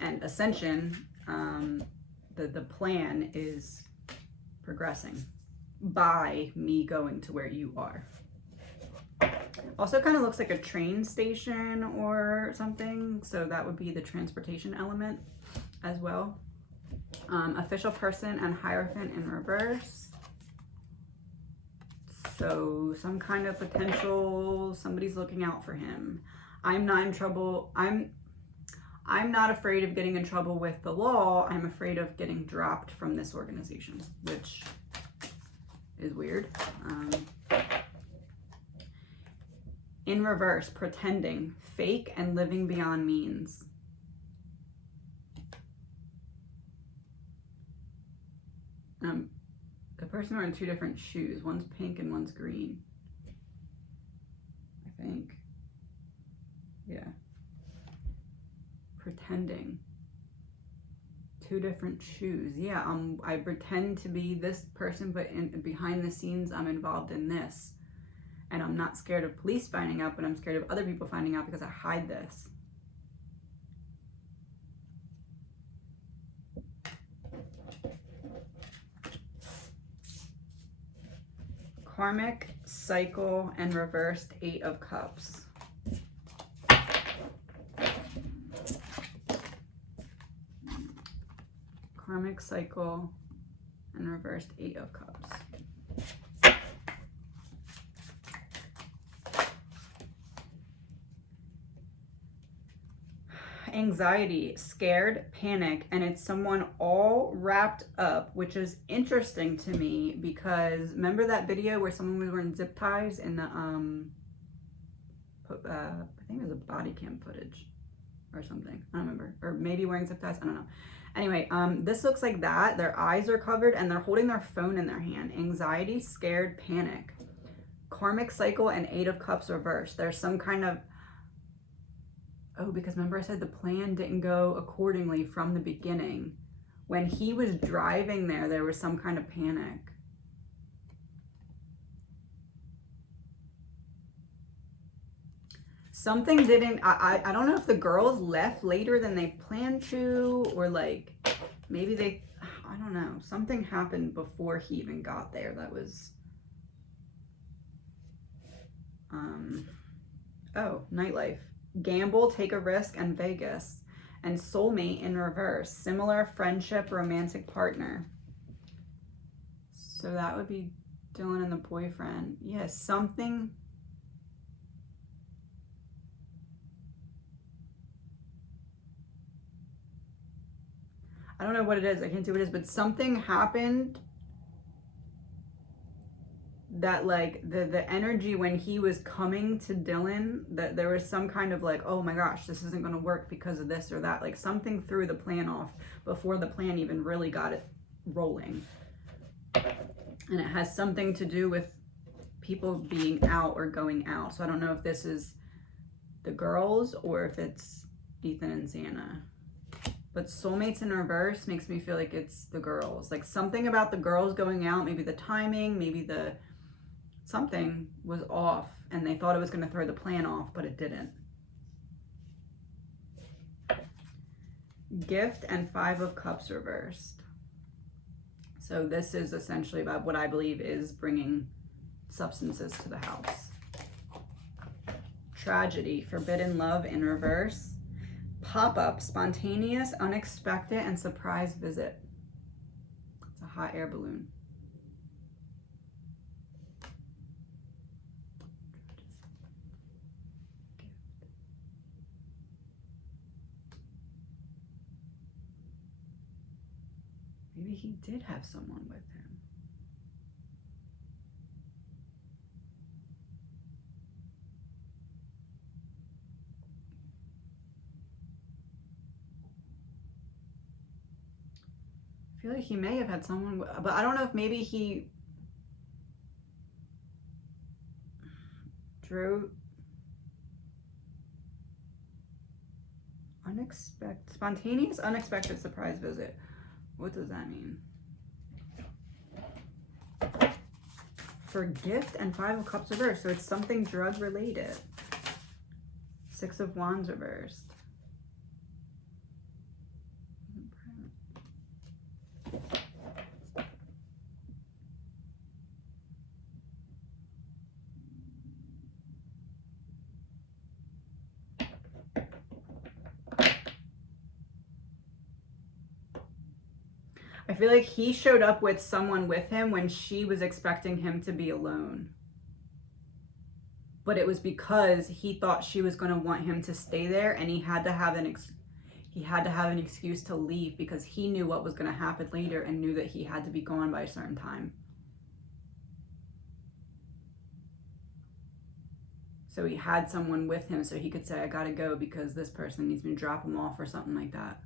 And ascension, the plan is progressing by me going to where you are. Also kind of looks like a train station or something, so that would be the transportation element as well. Official person and Hierophant in reverse. So some kind of potential, somebody's looking out for him. I'm not in trouble. I'm not afraid of getting in trouble with the law. I'm afraid of getting dropped from this organization, which is weird. In reverse, pretending, fake, and living beyond means. The person wearing two different shoes. One's pink and one's green, I think. Yeah. Pretending. Two different shoes. Yeah, I pretend to be this person, but behind the scenes, I'm involved in this. And I'm not scared of police finding out, but I'm scared of other people finding out because I hide this. Karmic cycle and reversed 8 of Cups. Karmic cycle and reversed 8 of Cups. Anxiety, scared, panic, and it's someone all wrapped up, which is interesting to me because remember that video where someone was wearing zip ties in the I think it was a body cam footage or something. I don't remember, or maybe wearing zip ties. I don't know. Anyway, this looks like that. Their eyes are covered and they're holding their phone in their hand. Anxiety, scared, panic. Karmic cycle and 8 of Cups reversed. There's some kind of, oh, because remember I said the plan didn't go accordingly from the beginning. When he was driving there was some kind of panic. Something didn't, I don't know if the girls left later than they planned to, or like, maybe they, I don't know. Something happened before he even got there that was, oh, nightlife. Gamble, take a risk, and Vegas. And soulmate in reverse. Similar friendship, romantic partner. So that would be Dylan and the boyfriend. Yeah, something. I don't know what it is. I can't see what it is, but something happened that like the energy when he was coming to Dylan, that there was some kind of like, oh my gosh, this isn't going to work because of this or that. Like something threw the plan off before the plan even really got it rolling. And it has something to do with people being out or going out. So I don't know if this is the girls or if it's Ethan and Santa. But soulmates in reverse makes me feel like it's the girls. Like something about the girls going out, maybe the timing, maybe the something was off and they thought it was going to throw the plan off, but it didn't. Gift and 5 of Cups reversed. So this is essentially about what I believe is bringing substances to the house. Tragedy, forbidden love in reverse. Pop-up, spontaneous, unexpected, and surprise visit. It's a hot air balloon. Maybe he did have someone with him. I feel like he may have had someone, but I don't know if maybe he drew spontaneous, unexpected surprise visit. What does that mean? For gift and 5 of Cups reversed, so it's something drug related. 6 of Wands reversed. I feel like he showed up with someone with him when she was expecting him to be alone. But it was because he thought she was going to want him to stay there, and he had to have an excuse to leave because he knew what was going to happen later and knew that he had to be gone by a certain time. So he had someone with him so he could say, I gotta go because this person needs me to drop him off or something like that.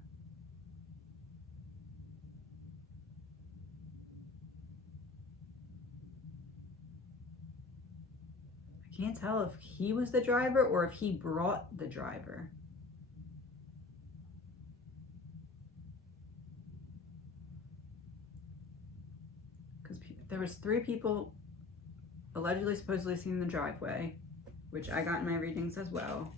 I can't tell if he was the driver or if he brought the driver. Because there was 3 people allegedly, supposedly seen in the driveway, which I got in my readings as well.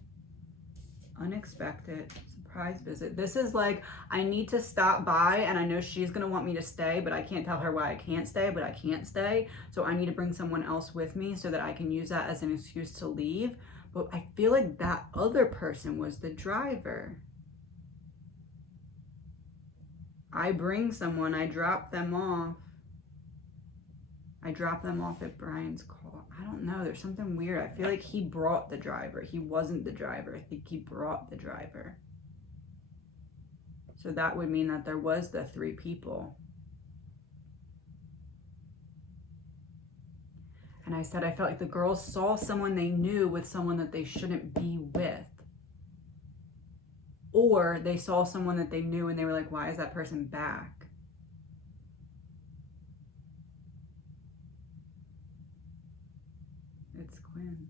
Unexpected surprise visit. This is like, I need to stop by, and I know she's gonna want me to stay, but I can't tell her why I can't stay, but I can't stay. So I need to bring someone else with me so that I can use that as an excuse to leave. But I feel like that other person was the driver. I bring someone, I drop them off. I dropped them off at Brian's car. I don't know. There's something weird. I feel like he brought the driver. He wasn't the driver. I think he brought the driver. So that would mean that there was the 3 people. And I said I felt like the girls saw someone they knew with someone that they shouldn't be with. Or they saw someone that they knew and they were like, why is that person back? It's Quinn.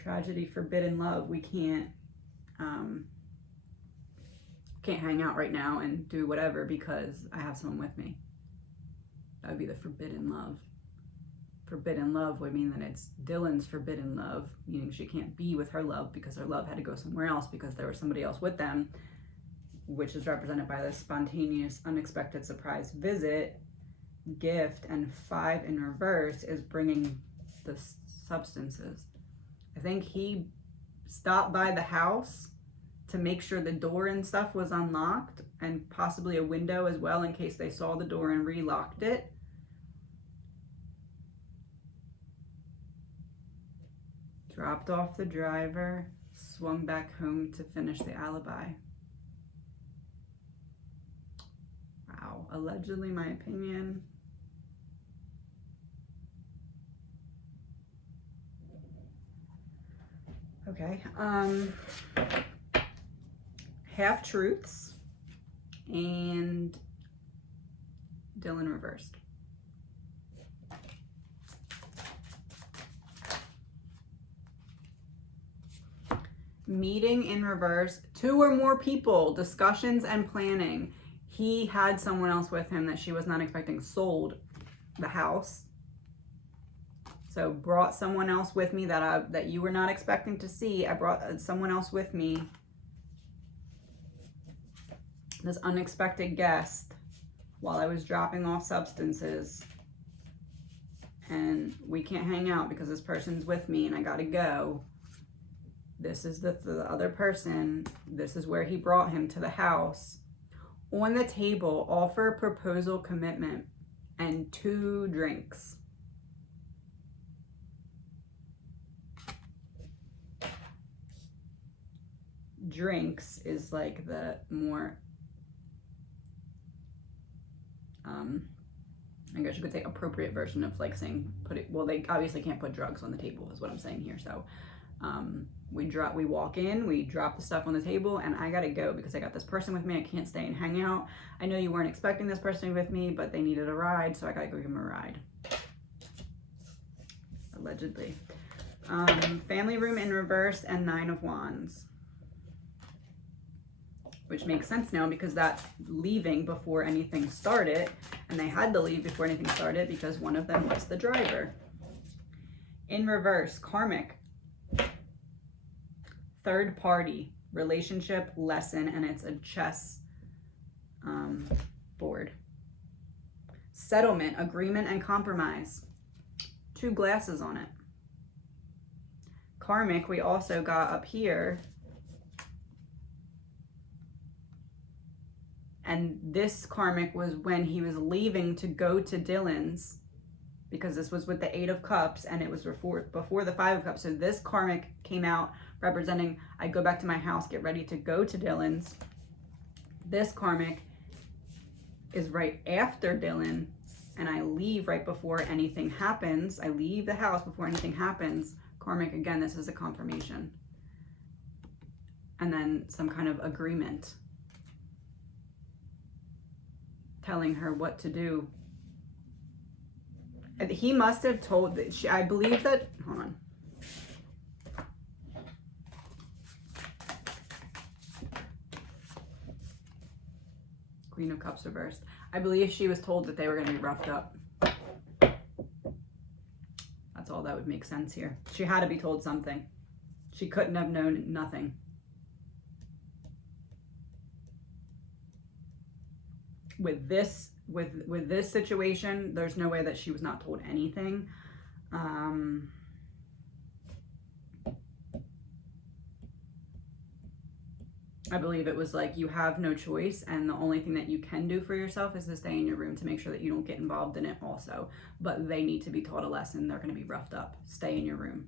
Tragedy, forbidden love. We can't hang out right now and do whatever because I have someone with me. That would be the forbidden love. Forbidden love would mean that it's Dylan's forbidden love, meaning she can't be with her love because her love had to go somewhere else because there was somebody else with them, which is represented by the spontaneous, unexpected surprise visit, gift, and 5 in reverse is bringing the substances. I think he stopped by the house to make sure the door and stuff was unlocked and possibly a window as well in case they saw the door and relocked it. Dropped off the driver, swung back home to finish the alibi. Wow, allegedly, my opinion. Okay, half truths and Dylan reversed. Meeting in reverse, 2 or more people, discussions and planning. He had someone else with him that she was not expecting, sold the house. So brought someone else with me that you were not expecting to see. I brought someone else with me. This unexpected guest while I was dropping off substances. And we can't hang out because this person's with me and I gotta go. This is the other person. This is where he brought him to the house. On the table, offer, proposal, commitment, and 2 drinks. Drinks is like the more, I guess you could say appropriate version of like saying well, they obviously can't put drugs on the table is what I'm saying here. So we walk in, we drop the stuff on the table, and I gotta go because I got this person with me. I can't stay and hang out. I know you weren't expecting this person with me, but they needed a ride, so I gotta go give them a ride. Allegedly. Family room in reverse and 9 of Wands. Which makes sense now because that's leaving before anything started, and they had to leave before anything started because one of them was the driver. In reverse, karmic. 3rd party, relationship, lesson, and it's a chess board. Settlement, agreement, and compromise. 2 glasses on it. Karmic, we also got up here. And this karmic was when he was leaving to go to Dylan's, because this was with the 8 of Cups and it was before the 5 of Cups. So this karmic came out representing, I go back to my house, get ready to go to Dylan's. This karmic is right after Dylan, and I leave right before anything happens, I leave the house before anything happens, karmic, again, this is a confirmation. And then some kind of agreement telling her what to do. He must have told that I believe that, hold on. Queen of Cups reversed. I believe she was told that they were going to be roughed up. That's all that would make sense here. She had to be told something. She couldn't have known nothing. With this situation, there's no way that she was not told anything. I believe it was like, you have no choice, and the only thing that you can do for yourself is to stay in your room to make sure that you don't get involved in it also. But they need to be taught a lesson. They're going to be roughed up. Stay in your room.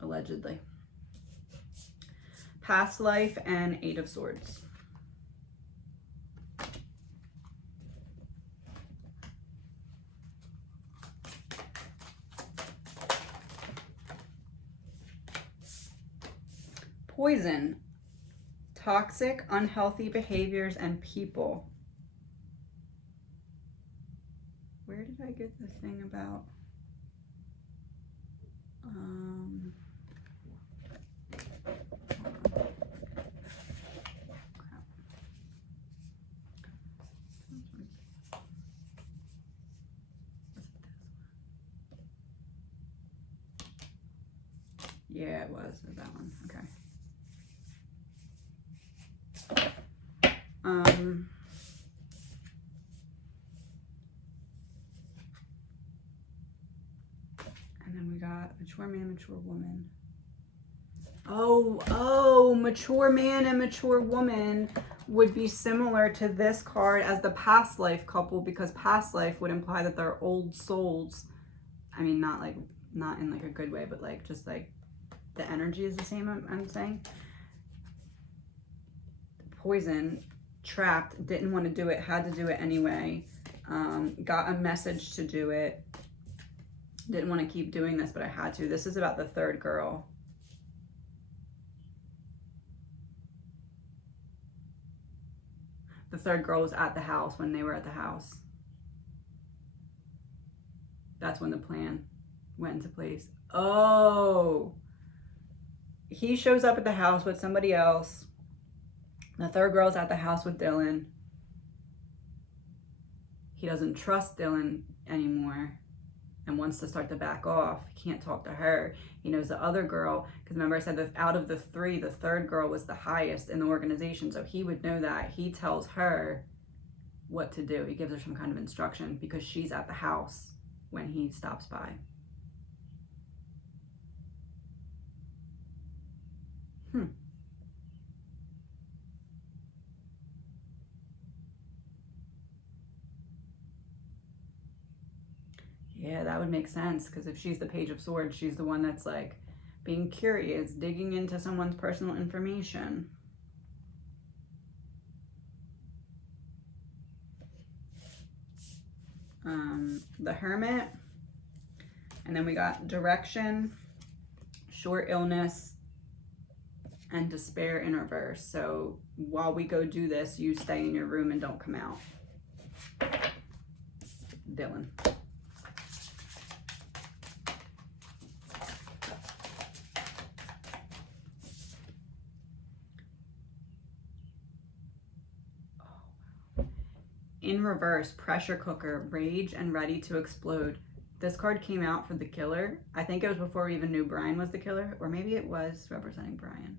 Allegedly. Past life and 8 of Swords. Poison, toxic, unhealthy behaviors and people. Where did I get the thing about? Yeah, it was that one. Okay. And then we got mature man, mature woman. Oh, mature man and mature woman would be similar to this card as the past life couple, because past life would imply that they're old souls. I mean, not in like a good way, but like just like the energy is the same, I'm saying. Poison, trapped, didn't want to do it, had to do it anyway, got a message to do it, didn't want to keep doing this, but I had to. This is about the third girl. The third girl was at the house when they were at the house. That's when the plan went into place. Oh, he shows up at the house with somebody else. The third girl's at the house with Dylan. He doesn't trust Dylan anymore and wants to start to back off. He can't talk to her. He knows the other girl, because remember I said that out of the 3, the third girl was the highest in the organization, so he would know that. He tells her what to do. He gives her some kind of instruction because she's at the house when he stops by. Yeah, that would make sense, because if she's the Page of Swords, she's the one that's like being curious, digging into someone's personal information. The Hermit, and then we got direction, short illness, and despair in reverse. So while we go do this, you stay in your room and don't come out. Dylan. In reverse, pressure cooker, rage and ready to explode. This card came out for the killer. I think it was before we even knew Brian was the killer, or maybe it was representing Brian.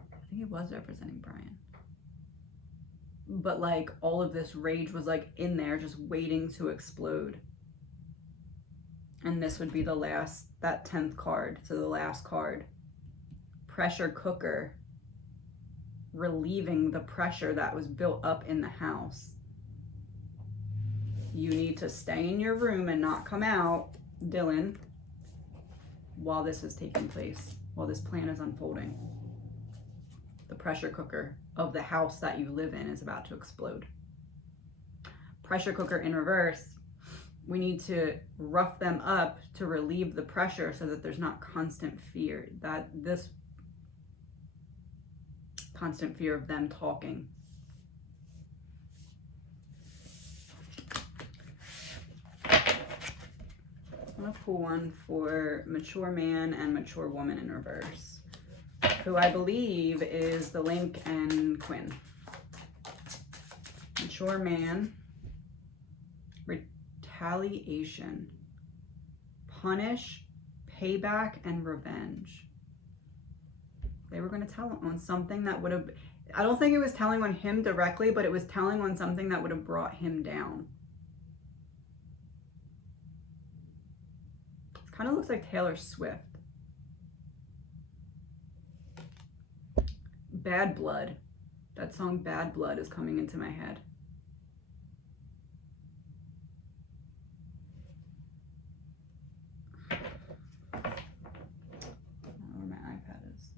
I think it was representing Brian. But like all of this rage was like in there just waiting to explode. And this would be the last, that 10th card, so the last card. Pressure cooker, relieving the pressure that was built up in the house. You need to stay in your room and not come out, Dylan, while this is taking place, while this plan is unfolding. The pressure cooker. of the house that you live in is about to explode. Pressure cooker in reverse. We need to rough them up to relieve the pressure so that there's not constant fear. This constant fear of them talking. I'm gonna pull one for mature man and mature woman in reverse, who I believe is the Link and Quinn. Mature man, retaliation, punish, payback, and revenge. They were going to tell him on something that would have, I don't think it was telling on him directly, but it was telling on something that would have brought him down. It kind of looks like Taylor Swift. Bad Blood. That song Bad Blood is coming into my head. Where my iPad is.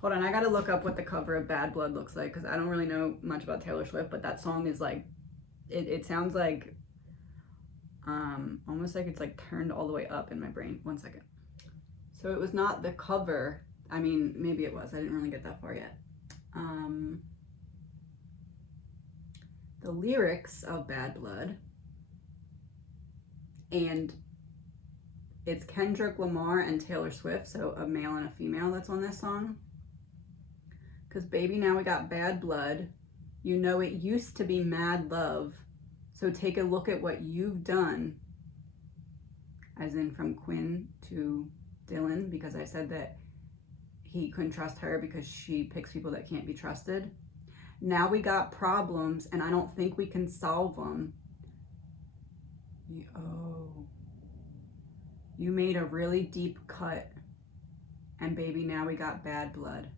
Hold on, I gotta look up what the cover of Bad Blood looks like, because I don't really know much about Taylor Swift, but that song is like, it sounds like, almost like it's like turned all the way up in my brain. One second. So it was not the cover. I mean, maybe it was. I didn't really get that far yet. The lyrics of Bad Blood, and it's Kendrick Lamar and Taylor Swift, so a male and a female that's on this song. Because baby, now we got bad blood. You know it used to be mad love, so take a look at what you've done. As in from Quinn to Dylan, because I said that he couldn't trust her because she picks people that can't be trusted. Now we got problems and I don't think we can solve them. Oh, you made a really deep cut, and baby, now we got bad blood.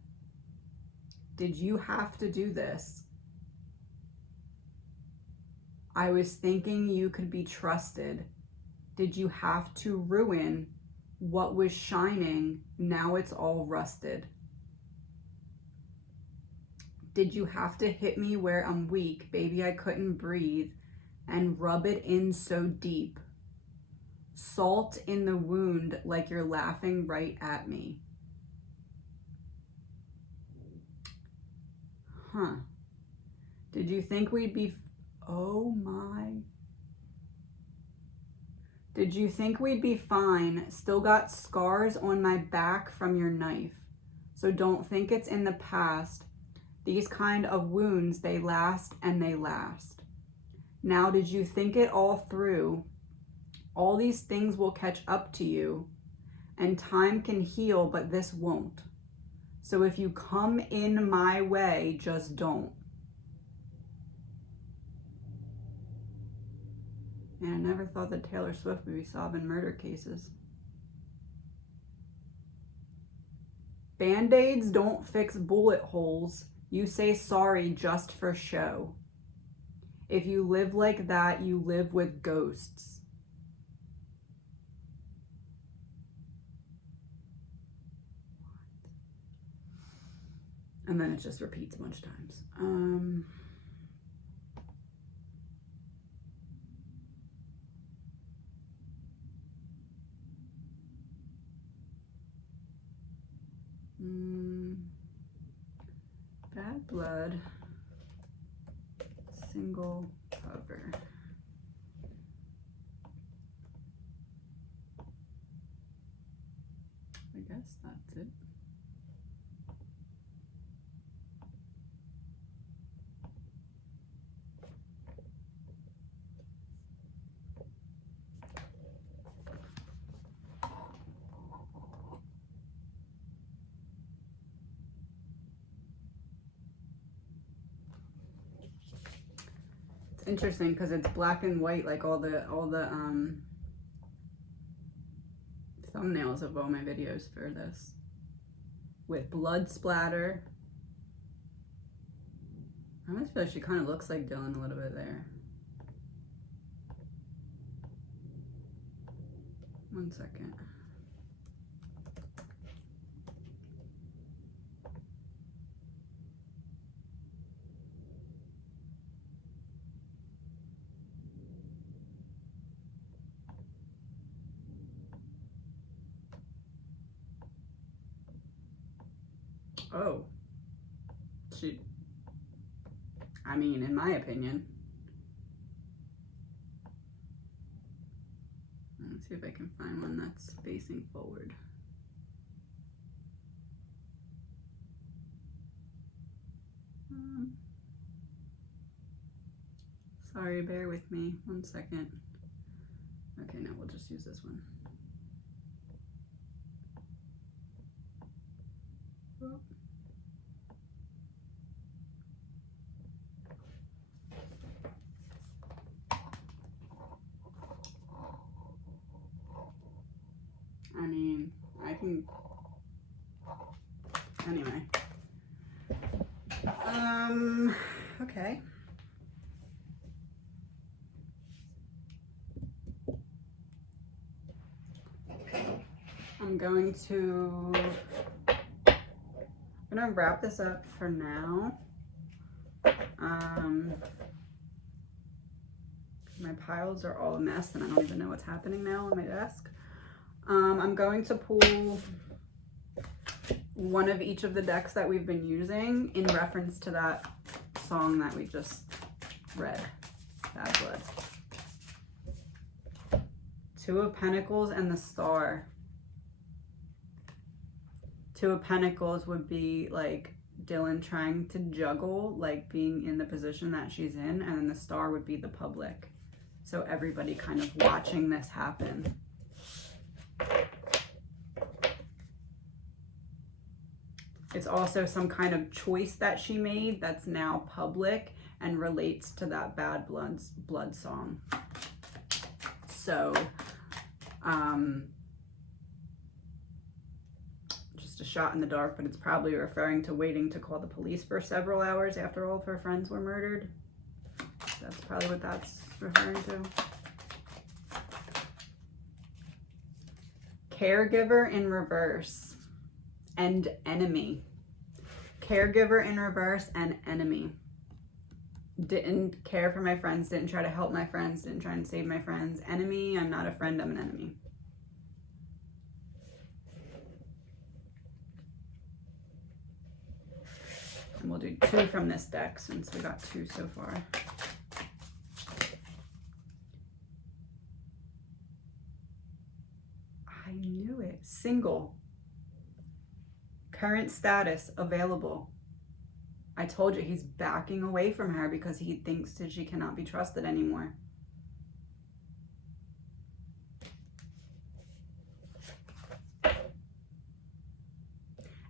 Did you have to do this? I was thinking you could be trusted. Did you have to ruin what was shining? Now it's all rusted. Did you have to hit me where I'm weak? Baby, I couldn't breathe, and rub it in so deep. Salt in the wound like you're laughing right at me. Huh. Did you think we'd be... Oh my. Did you think we'd be fine? Still got scars on my back from your knife. So don't think it's in the past. These kind of wounds, they last and they last. Now, did you think it all through? All these things will catch up to you, and time can heal, but this won't. So if you come in my way, just don't. And I never thought that Taylor Swift would be solving murder cases. Band-Aids don't fix bullet holes. You say sorry just for show. If you live like that, you live with ghosts. And then it just repeats a bunch of times. Bad Blood, single cover. I guess that's it. Interesting because it's black and white, like all the thumbnails of all my videos for this, with blood splatter. I almost feel like she kind of looks like Dylan a little bit there. One second. Oh. I mean, in my opinion. Let's see if I can find one that's facing forward. Sorry, bear with me 1 second. Okay, no, we'll just use this one. Oh. I mean, I can, anyway. Okay. I'm gonna wrap this up for now. My piles are all a mess and I don't even know what's happening now on my desk. I'm going to pull one of each of the decks that we've been using in reference to that song that we just read, Bad Blood. Two of Pentacles and the Star. Two of Pentacles would be like Dylan trying to juggle, like being in the position that she's in, and then the Star would be the public. So everybody kind of watching this happen. It's also some kind of choice that she made that's now public and relates to that Bad Blood song. So, just a shot in the dark, but it's probably referring to waiting to call the police for several hours after all of her friends were murdered. That's probably what that's referring to. Caregiver in reverse and enemy. Caregiver in reverse and enemy. Didn't care for my friends, didn't try to help my friends, didn't try and save my friends. Enemy, I'm not a friend, I'm an enemy. And we'll do two from this deck since we got two so far. I knew it. Single. Current status, available. I told you he's backing away from her because he thinks that she cannot be trusted anymore.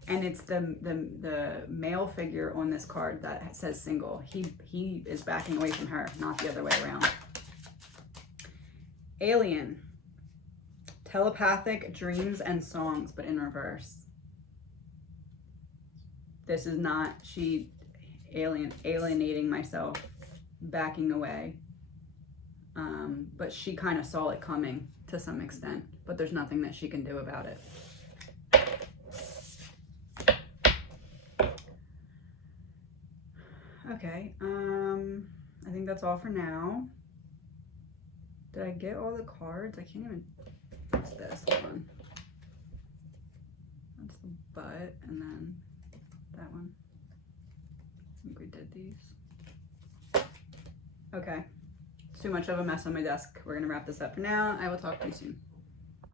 And it's the male figure on this card that says single. He is backing away from her, not the other way around. Alien. Telepathic dreams and songs, but in reverse. This is not alienating myself, backing away. But she kind of saw it coming to some extent, but there's nothing that she can do about it. Okay, I think that's all for now. Did I get all the cards? I can't even, what's this? Hold on. That's the butt, and then that one. I think we did these. Okay, too much of a mess on my desk. We're gonna wrap this up for now. I will talk to you soon.